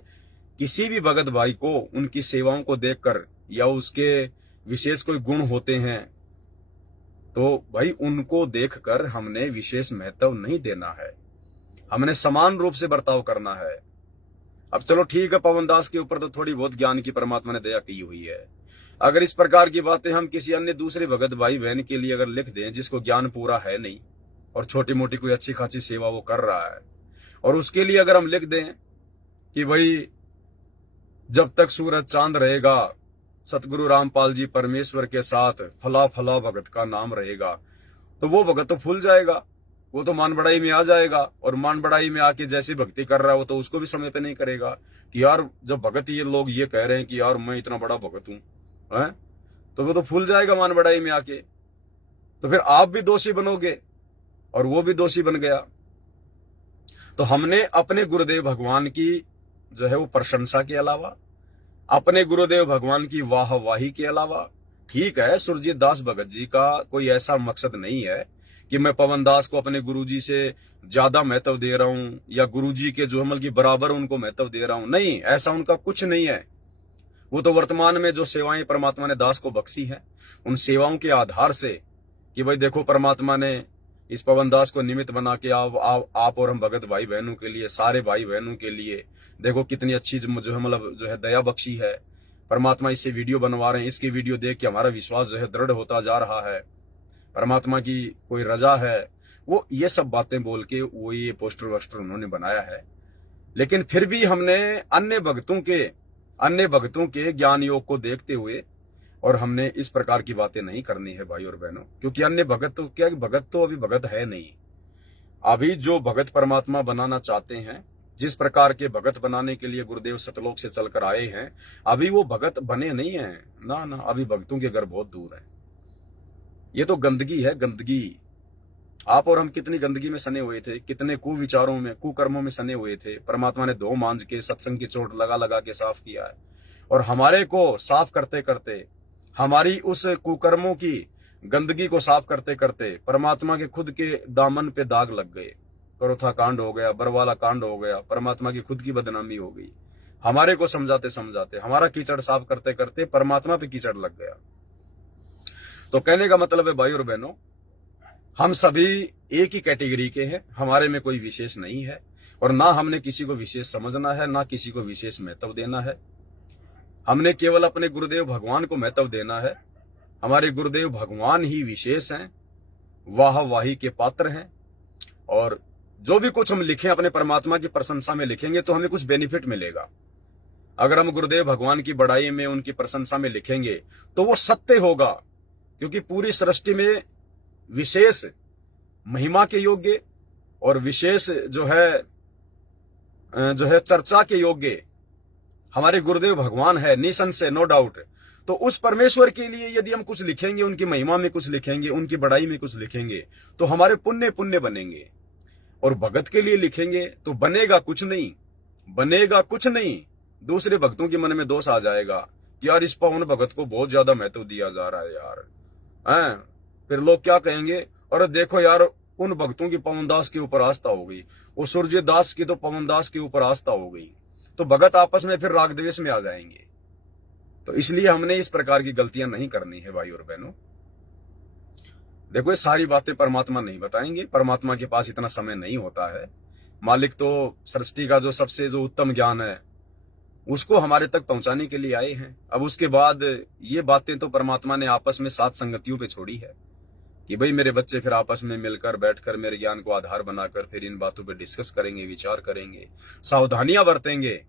किसी भी भगत भाई को उनकी सेवाओं को देखकर या उसके विशेष कोई गुण होते हैं तो भाई उनको देखकर हमने विशेष महत्व नहीं देना है, हमने समान रूप से बर्ताव करना है। अब चलो ठीक है, पवन दास के ऊपर तो थोड़ी बहुत ज्ञान की परमात्मा ने दया की हुई है। अगर इस प्रकार की बातें हम किसी अन्य दूसरे भगत भाई बहन के लिए अगर लिख दें जिसको ज्ञान पूरा है नहीं और छोटी मोटी कोई अच्छी खासी सेवा वो कर रहा है, और उसके लिए अगर हम लिख दें कि भाई जब तक सूरज चांद रहेगा सतगुरु रामपाल जी परमेश्वर के साथ फला फला भगत का नाम रहेगा, तो वो भगत तो फूल जाएगा, वो तो मान बढ़ाई में आ जाएगा, और मान बढ़ाई में आके जैसी भक्ति कर रहा है वो तो उसको भी समय पे नहीं करेगा कि यार जब भगत ये लोग ये कह रहे हैं कि यार मैं इतना बड़ा भगत हूं, तो वो तो फूल जाएगा मान बढ़ाई में आके, तो फिर आप भी दोषी बनोगे और वो भी दोषी बन गया। तो हमने अपने गुरुदेव भगवान की जो है वो प्रशंसा के अलावा, अपने गुरुदेव भगवान की वाहवाही के अलावा, ठीक है सुरजीत दास भगत जी का कोई ऐसा मकसद नहीं है कि मैं पवन दास को अपने गुरुजी से ज्यादा महत्व दे रहा हूं या गुरुजी के जो अमल की बराबर उनको महत्व दे रहा हूं, नहीं, ऐसा उनका कुछ नहीं है। वो तो वर्तमान में जो सेवाएं परमात्मा ने दास को बख्शी हैं, उन सेवाओं के आधार से कि भाई देखो परमात्मा ने इस पवन दास को निमित्त बना के आप और हम भगत भाई बहनों के लिए, सारे भाई बहनों के लिए देखो कितनी अच्छी जो है मतलब जो है दया बख्शी है। परमात्मा इससे वीडियो बनवा रहे हैं, इसकी वीडियो देख के हमारा विश्वास जो है दृढ़ होता जा रहा है, परमात्मा की कोई रजा है। वो ये सब बातें बोल के वो ये पोस्टर वोस्टर उन्होंने बनाया है। लेकिन फिर भी हमने अन्य भक्तों के ज्ञान योग को देखते हुए और हमने इस प्रकार की बातें नहीं करनी है भाई और बहनों, क्योंकि अन्य भगत तो क्या, भगत तो अभी भगत है नहीं। अभी जो भगत परमात्मा बनाना चाहते हैं, जिस प्रकार के भगत बनाने के लिए गुरुदेव सतलोक से चलकर आए हैं, अभी वो भगत बने नहीं हैं। ना ना, अभी भक्तों के घर बहुत दूर है। ये तो गंदगी है, गंदगी। आप और हम कितनी गंदगी में सने हुए थे, कितने कुविचारों में, कुकर्मों में सने हुए थे। परमात्मा ने धो मांझ के सत्संग की चोट लगा लगा के साफ किया है, और हमारे को साफ करते करते, हमारी उस कुकर्मों की गंदगी को साफ करते करते परमात्मा के खुद के दामन पे दाग लग गए। करोथा कांड हो गया, बरवाला कांड हो गया, परमात्मा की खुद की बदनामी हो गई। हमारे को समझाते समझाते, हमारा कीचड़ साफ करते करते परमात्मा पे कीचड़ लग गया। तो कहने का मतलब है भाई और बहनों, हम सभी एक ही कैटेगरी के हैं, हमारे में कोई विशेष नहीं है, और ना हमने किसी को विशेष समझना है, ना किसी को विशेष महत्व देना है। हमने केवल अपने गुरुदेव भगवान को महत्व देना है। हमारे गुरुदेव भगवान ही विशेष हैं, वाहवाही के पात्र हैं, और जो भी कुछ हम लिखें अपने परमात्मा की प्रशंसा में लिखेंगे तो हमें कुछ बेनिफिट मिलेगा। अगर हम गुरुदेव भगवान की बड़ाई में, उनकी प्रशंसा में लिखेंगे तो वो सत्य होगा, क्योंकि पूरी सृष्टि में विशेष महिमा के योग्य और विशेष जो है चर्चा के योग्य हमारे गुरुदेव भगवान है, निसंशय, नो डाउट। तो उस परमेश्वर के लिए यदि हम कुछ लिखेंगे, उनकी महिमा में कुछ लिखेंगे, उनकी बड़ाई में कुछ लिखेंगे, तो हमारे पुण्य पुण्य बनेंगे। और भगत के लिए लिखेंगे तो बनेगा कुछ नहीं, बनेगा कुछ नहीं। दूसरे भक्तों के मन में दोष आ जाएगा कि यार इस पावन भगत को बहुत ज्यादा महत्व दिया जा रहा है यार, हैं? फिर लोग क्या कहेंगे, अरे देखो यार उन भक्तों की पवन दास के ऊपर आस्था हो गई, वो सूर्य दास की तो पवन दास के ऊपर आस्था हो गई, तो भगत आपस में फिर राग द्वेष में आ जाएंगे। तो इसलिए हमने इस प्रकार की गलतियां नहीं करनी है भाई और बहनों। देखो ये सारी बातें परमात्मा नहीं बताएंगे, परमात्मा के पास इतना समय नहीं होता है। मालिक तो सृष्टि का जो सबसे जो उत्तम ज्ञान है उसको हमारे तक पहुंचाने के लिए आए हैं। अब उसके बाद ये बातें तो परमात्मा ने आपस में सात संगतियों पे छोड़ी है कि भाई मेरे बच्चे फिर आपस में मिलकर बैठकर मेरे ज्ञान को आधार बनाकर फिर इन बातों पे डिस्कस करेंगे, विचार करेंगे, सावधानियां बरतेंगे।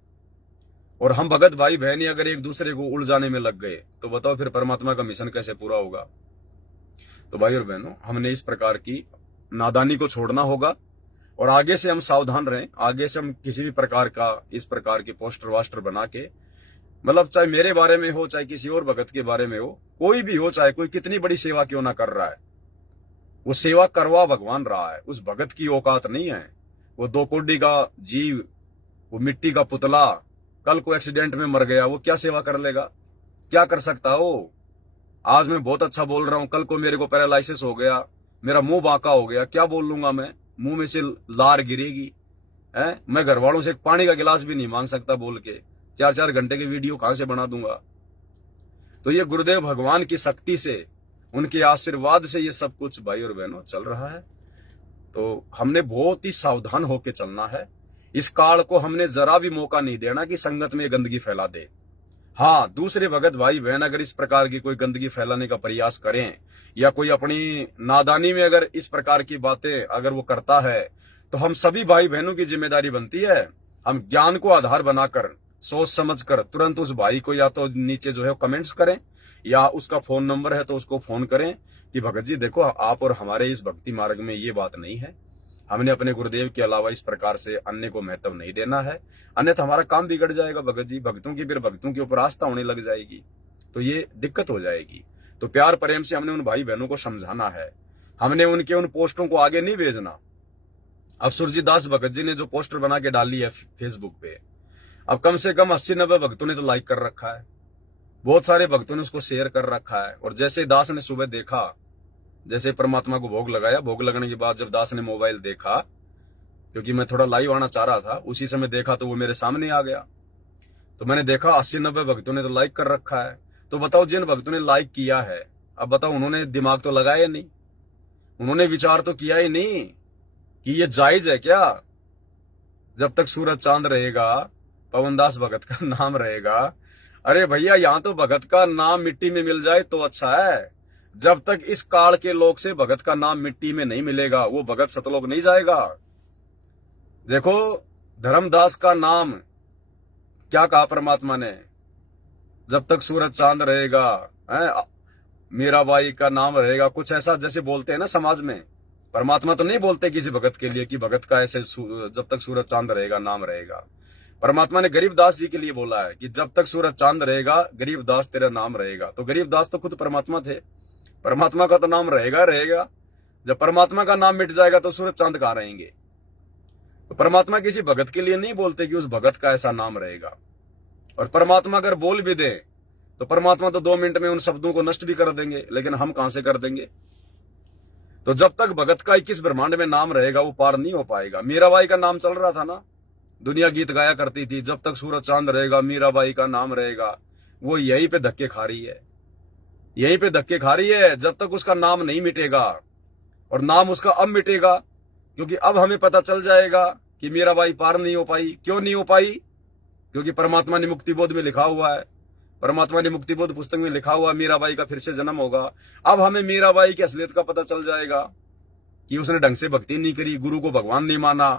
और हम भगत भाई बहनी अगर एक दूसरे को उलझाने में लग गए तो बताओ फिर परमात्मा का मिशन कैसे पूरा होगा। तो भाई और बहनों, हमने इस प्रकार की नादानी को छोड़ना होगा और आगे से हम सावधान रहें। आगे से हम किसी भी प्रकार का इस प्रकार के पोस्टर वास्टर बना के, मतलब चाहे मेरे बारे में हो, चाहे किसी और भगत के बारे में हो, कोई भी हो, चाहे कोई कितनी बड़ी सेवा क्यों ना कर रहा है, वो सेवा करवा भगवान रहा है। उस भगत की औकात नहीं है। वो 2 कोड़ी का जीव, वो मिट्टी का पुतला, कल को एक्सीडेंट में मर गया, वो क्या सेवा कर लेगा, क्या कर सकता हो। आज मैं बहुत अच्छा बोल रहा हूं, कल को मेरे को पैरालाइसिस हो गया, मेरा मुंह बांका हो गया, क्या बोल लूंगा मैं, मुंह में से लार गिरेगी है। मैं घर वालों से एक पानी का गिलास भी नहीं मांग सकता बोल के, 4-4 घंटे की वीडियो कहां से बना दूंगा। तो ये गुरुदेव भगवान की शक्ति से, उनके आशीर्वाद से ये सब कुछ भाई और बहनों चल रहा है। तो हमने बहुत ही सावधान होकर चलना है। इस काल को हमने जरा भी मौका नहीं देना कि संगत में गंदगी फैला दे। हाँ, दूसरे भगत भाई बहन अगर इस प्रकार की कोई गंदगी फैलाने का प्रयास करें या कोई अपनी नादानी में अगर इस प्रकार की बातें अगर वो करता है, तो हम सभी भाई बहनों की जिम्मेदारी बनती है, हम ज्ञान को आधार बनाकर सोच समझकर तुरंत उस भाई को या तो नीचे जो है कमेंट्स करें, या उसका फोन नंबर है तो उसको फोन करें कि भगत जी देखो आप और हमारे इस भक्ति मार्ग में ये बात नहीं है, हमने अपने गुरुदेव के अलावा इस प्रकार से अन्य को महत्व नहीं देना है, अन्यथा हमारा काम बिगड़ जाएगा भगत जी। भक्तों की फिर भक्तों के ऊपर आस्था होने लग जाएगी, तो ये दिक्कत हो जाएगी। तो प्यार प्रेम से हमने उन भाई बहनों को समझाना है, हमने उनके उन पोस्टों को आगे नहीं भेजना। अब सुरजीत दास भगत जी ने जो पोस्टर बना के डाली है फेसबुक पे, अब कम से कम 80-90 भक्तों ने तो लाइक कर रखा है, बहुत सारे भक्तों ने उसको शेयर कर रखा है। और जैसे दास ने सुबह देखा, जैसे परमात्मा को भोग लगाया, भोग लगने के बाद जब दास ने मोबाइल देखा, क्योंकि मैं थोड़ा लाइव आना चाह रहा था, उसी समय देखा तो वो मेरे सामने आ गया। तो मैंने देखा 80-90 भक्तों ने तो लाइक कर रखा है। तो बताओ, जिन भक्तों ने लाइक किया है, अब बताओ उन्होंने दिमाग तो लगाया नहीं, उन्होंने विचार तो किया ही नहीं कि ये जायज है क्या। जब तक सूरज चांद रहेगा, पवनदास भगत का नाम रहेगा। अरे भैया, यहां तो भगत का नाम मिट्टी में मिल जाए तो अच्छा है। जब तक इस काल के लोग से भगत का नाम मिट्टी में नहीं मिलेगा, वो भगत सतलोक नहीं जाएगा। देखो, धर्मदास का नाम क्या कहा परमात्मा ने, जब तक सूरज चांद रहेगा, मीराबाई का नाम रहेगा, कुछ ऐसा जैसे बोलते हैं ना समाज में। परमात्मा तो नहीं बोलते किसी भगत के लिए कि भगत का ऐसे जब तक सूरज चांद रहेगा नाम रहेगा। परमात्मा ने गरीबदास जी के लिए बोला है कि जब तक सूरज चांद रहेगा गरीबदास तेरा नाम रहेगा। तो गरीबदास तो खुद परमात्मा थे, परमात्मा का तो नाम रहेगा रहेगा। जब परमात्मा का नाम मिट जाएगा तो सूरज चांद कहां रहेंगे। तो परमात्मा किसी भगत के लिए नहीं बोलते कि उस भगत का ऐसा नाम रहेगा। और परमात्मा अगर बोल भी दे तो परमात्मा तो 2 मिनट में उन शब्दों को नष्ट भी कर देंगे, लेकिन हम कहां से कर देंगे। तो जब तक भगत का 21 ब्रह्मांड में नाम रहेगा वो पार नहीं हो पाएगा। मीराबाई का नाम चल रहा था ना, दुनिया गीत गाया करती थी, जब तक सूरज चांद रहेगा मीराबाई का नाम रहेगा। वो यहीं पे धक्के खा रही है, यहीं पे धक्के खा रही है। जब तक उसका नाम नहीं मिटेगा, और नाम उसका अब मिटेगा, क्योंकि अब हमें पता चल जाएगा कि मीराबाई पार नहीं हो पाई। क्यों नहीं हो पाई? क्योंकि परमात्मा ने मुक्तिबोध में लिखा हुआ है, परमात्मा ने मुक्तिबोध पुस्तक में लिखा हुआ मीराबाई का फिर से जन्म होगा। अब हमें मीराबाई की असलियत का पता चल जाएगा कि उसने ढंग से भक्ति नहीं करी, गुरु को भगवान नहीं माना।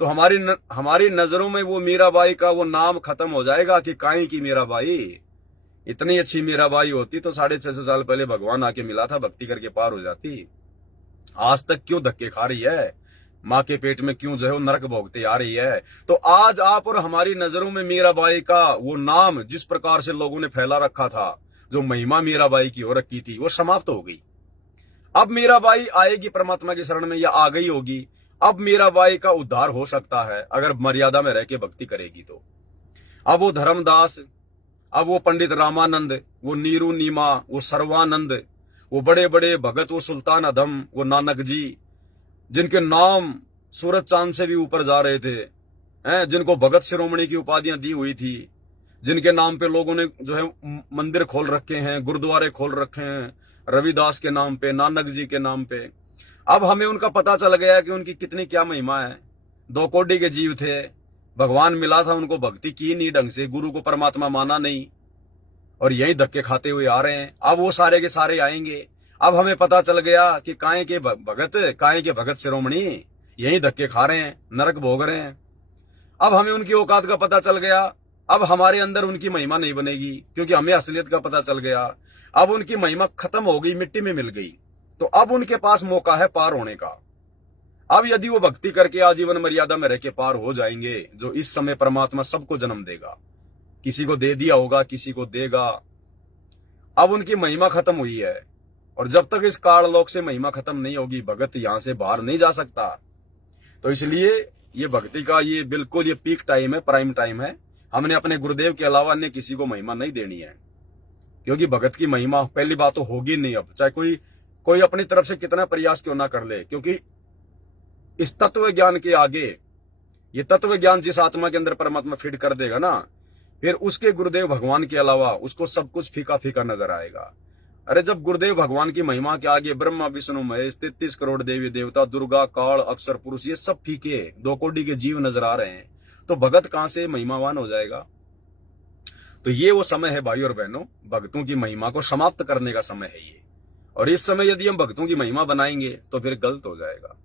तो हमारी नजरों में वो मीराबाई का वो नाम खत्म हो जाएगा कि काई की मीराबाई। इतनी अच्छी मीराबाई होती तो 650 साल पहले भगवान आके मिला था, भक्ति करके पार हो जाती। आज तक क्यों धक्के खा रही है, माँ के पेट में क्यों जो है नरक भोगते आ रही है। तो आज आप और हमारी नजरों में मीराबाई का वो नाम जिस प्रकार से लोगों ने फैला रखा था, जो महिमा मीराबाई की हो रखी थी, वो समाप्त हो गई। अब मीराबाई आएगी परमात्मा की शरण में, या आ गई होगी। अब मीराबाई का उद्धार हो सकता है अगर मर्यादा में रह के भक्ति करेगी तो। अब वो धर्मदास, अब वो पंडित रामानंद, वो नीरू नीमा, वो सर्वानंद, वो बड़े बड़े भगत, वो सुल्तान अधम, वो नानक जी, जिनके नाम सूरज चांद से भी ऊपर जा रहे थे, जिनको भगत शिरोमणि की उपाधियां दी हुई थी, जिनके नाम पे लोगों ने जो है मंदिर खोल रखे हैं, गुरुद्वारे खोल रखे हैं, रविदास के नाम पे, नानक जी के नाम पे। अब हमें उनका पता चल गया कि उनकी कितनी क्या महिमा है। 2 कोटि के जीव थे, भगवान मिला था उनको, भक्ति की नहीं ढंग से, गुरु को परमात्मा माना नहीं, और यही धक्के खाते हुए आ रहे हैं। अब वो सारे के सारे आएंगे। अब हमें पता चल गया कि काहे के भगत शिरोमणि यही धक्के खा रहे हैं, नरक भोग रहे हैं। अब हमें उनकी औकात का पता चल गया। अब हमारे अंदर उनकी महिमा नहीं बनेगी, क्योंकि हमें असलियत का पता चल गया। अब उनकी महिमा खत्म हो गई, मिट्टी में मिल गई। तो अब उनके पास मौका है पार होने का। अब यदि वो भक्ति करके आजीवन मर्यादा में रह के पार हो जाएंगे, जो इस समय परमात्मा सबको जन्म देगा, किसी को दे दिया होगा, किसी को देगा। अब उनकी महिमा खत्म हुई है, और जब तक इस काललोक से महिमा खत्म नहीं होगी, भगत यहां से बाहर नहीं जा सकता। तो इसलिए ये भक्ति का ये बिल्कुल ये पीक टाइम है, प्राइम टाइम है। हमने अपने गुरुदेव के अलावा अन्य किसी को महिमा नहीं देनी है, क्योंकि भगत की महिमा पहली बात तो होगी नहीं। अब चाहे कोई अपनी तरफ से कितना प्रयास क्यों ना कर ले, क्योंकि इस तत्व ज्ञान के आगे, ये तत्व ज्ञान जिस आत्मा के अंदर परमात्मा फिट कर देगा ना, फिर उसके गुरुदेव भगवान के अलावा उसको सब कुछ फीका फीका नजर आएगा। अरे जब गुरुदेव भगवान की महिमा के आगे ब्रह्मा विष्णु महेश 33 करोड़ देवी देवता, दुर्गा काल अक्षर पुरुष, ये सब फीके 2 कोटि के जीव नजर आ रहे हैं, तो भगत कहां से महिमावान हो जाएगा। तो ये वो समय है भाई और बहनों, भक्तों की महिमा को समाप्त करने का समय है ये। और इस समय यदि हम भक्तों की महिमा बनाएंगे तो फिर गलत हो जाएगा।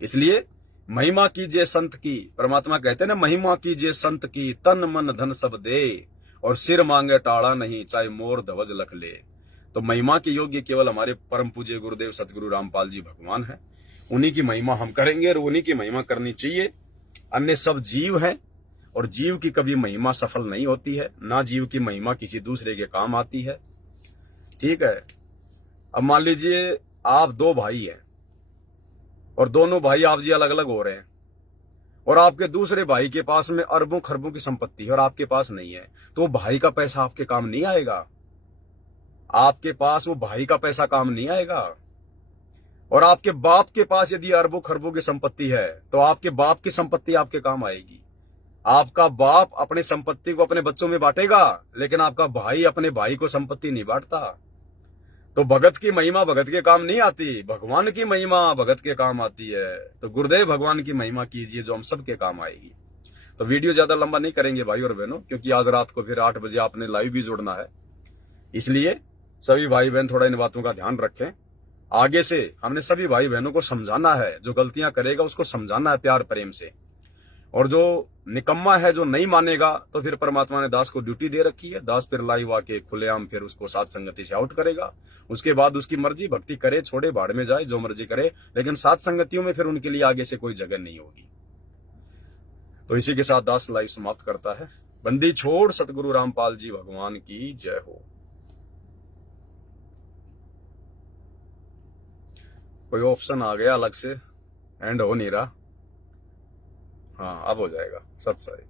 इसलिए महिमा कीजिए संत की, परमात्मा कहते हैं ना, महिमा कीजिए संत की, तन मन धन सब दे, और सिर मांगे टाड़ा नहीं, चाहे मोर ध्वज लख ले। तो महिमा के योग्य केवल हमारे परम पूज्य गुरुदेव सतगुरु रामपाल जी भगवान है। उन्हीं की महिमा हम करेंगे और उन्हीं की महिमा करनी चाहिए। अन्य सब जीव हैं, और जीव की कभी महिमा सफल नहीं होती है, ना जीव की महिमा किसी दूसरे के काम आती है। ठीक है, अब मान लीजिए आप दो भाई हैं और दोनों भाई आप जी अलग अलग हो रहे हैं, और आपके दूसरे भाई के पास में अरबों खरबों की संपत्ति है और आपके पास नहीं है, तो वो भाई का पैसा आपके काम नहीं आएगा। आपके पास वो भाई का पैसा काम नहीं आएगा। और आपके बाप के पास यदि अरबों खरबों की संपत्ति है तो आपके बाप की संपत्ति आपके काम आएगी। आपका बाप अपनी संपत्ति को अपने बच्चों में बांटेगा, लेकिन आपका भाई अपने भाई को संपत्ति नहीं बांटता। तो भगत की महिमा भगत के काम नहीं आती, भगवान की महिमा भगत के काम आती है। तो गुरुदेव भगवान की महिमा कीजिए जो हम सबके काम आएगी। तो वीडियो ज्यादा लंबा नहीं करेंगे भाई और बहनों, क्योंकि आज रात को फिर 8 बजे आपने लाइव भी जुड़ना है। इसलिए सभी भाई बहन थोड़ा इन बातों का ध्यान रखें। आगे से हमने सभी भाई बहनों को समझाना है, जो गलतियां करेगा उसको समझाना है प्यार प्रेम से, और जो निकम्मा है जो नहीं मानेगा तो फिर परमात्मा ने दास को ड्यूटी दे रखी है। दास फिर लाइव आके खुलेआम फिर उसको साथ संगति से आउट करेगा। उसके बाद उसकी मर्जी, भक्ति करे छोड़े भाड़ में जाए जो मर्जी करे, लेकिन सात संगतियों में फिर उनके लिए आगे से कोई जगह नहीं होगी। तो इसी के साथ दास लाइव समाप्त करता है। बंदी छोड़ सतगुरु रामपाल जी भगवान की जय हो। कोई ऑप्शन आ गया अलग से, एंड हो नहीं रहा। हाँ अब हो जाएगा। सत साई।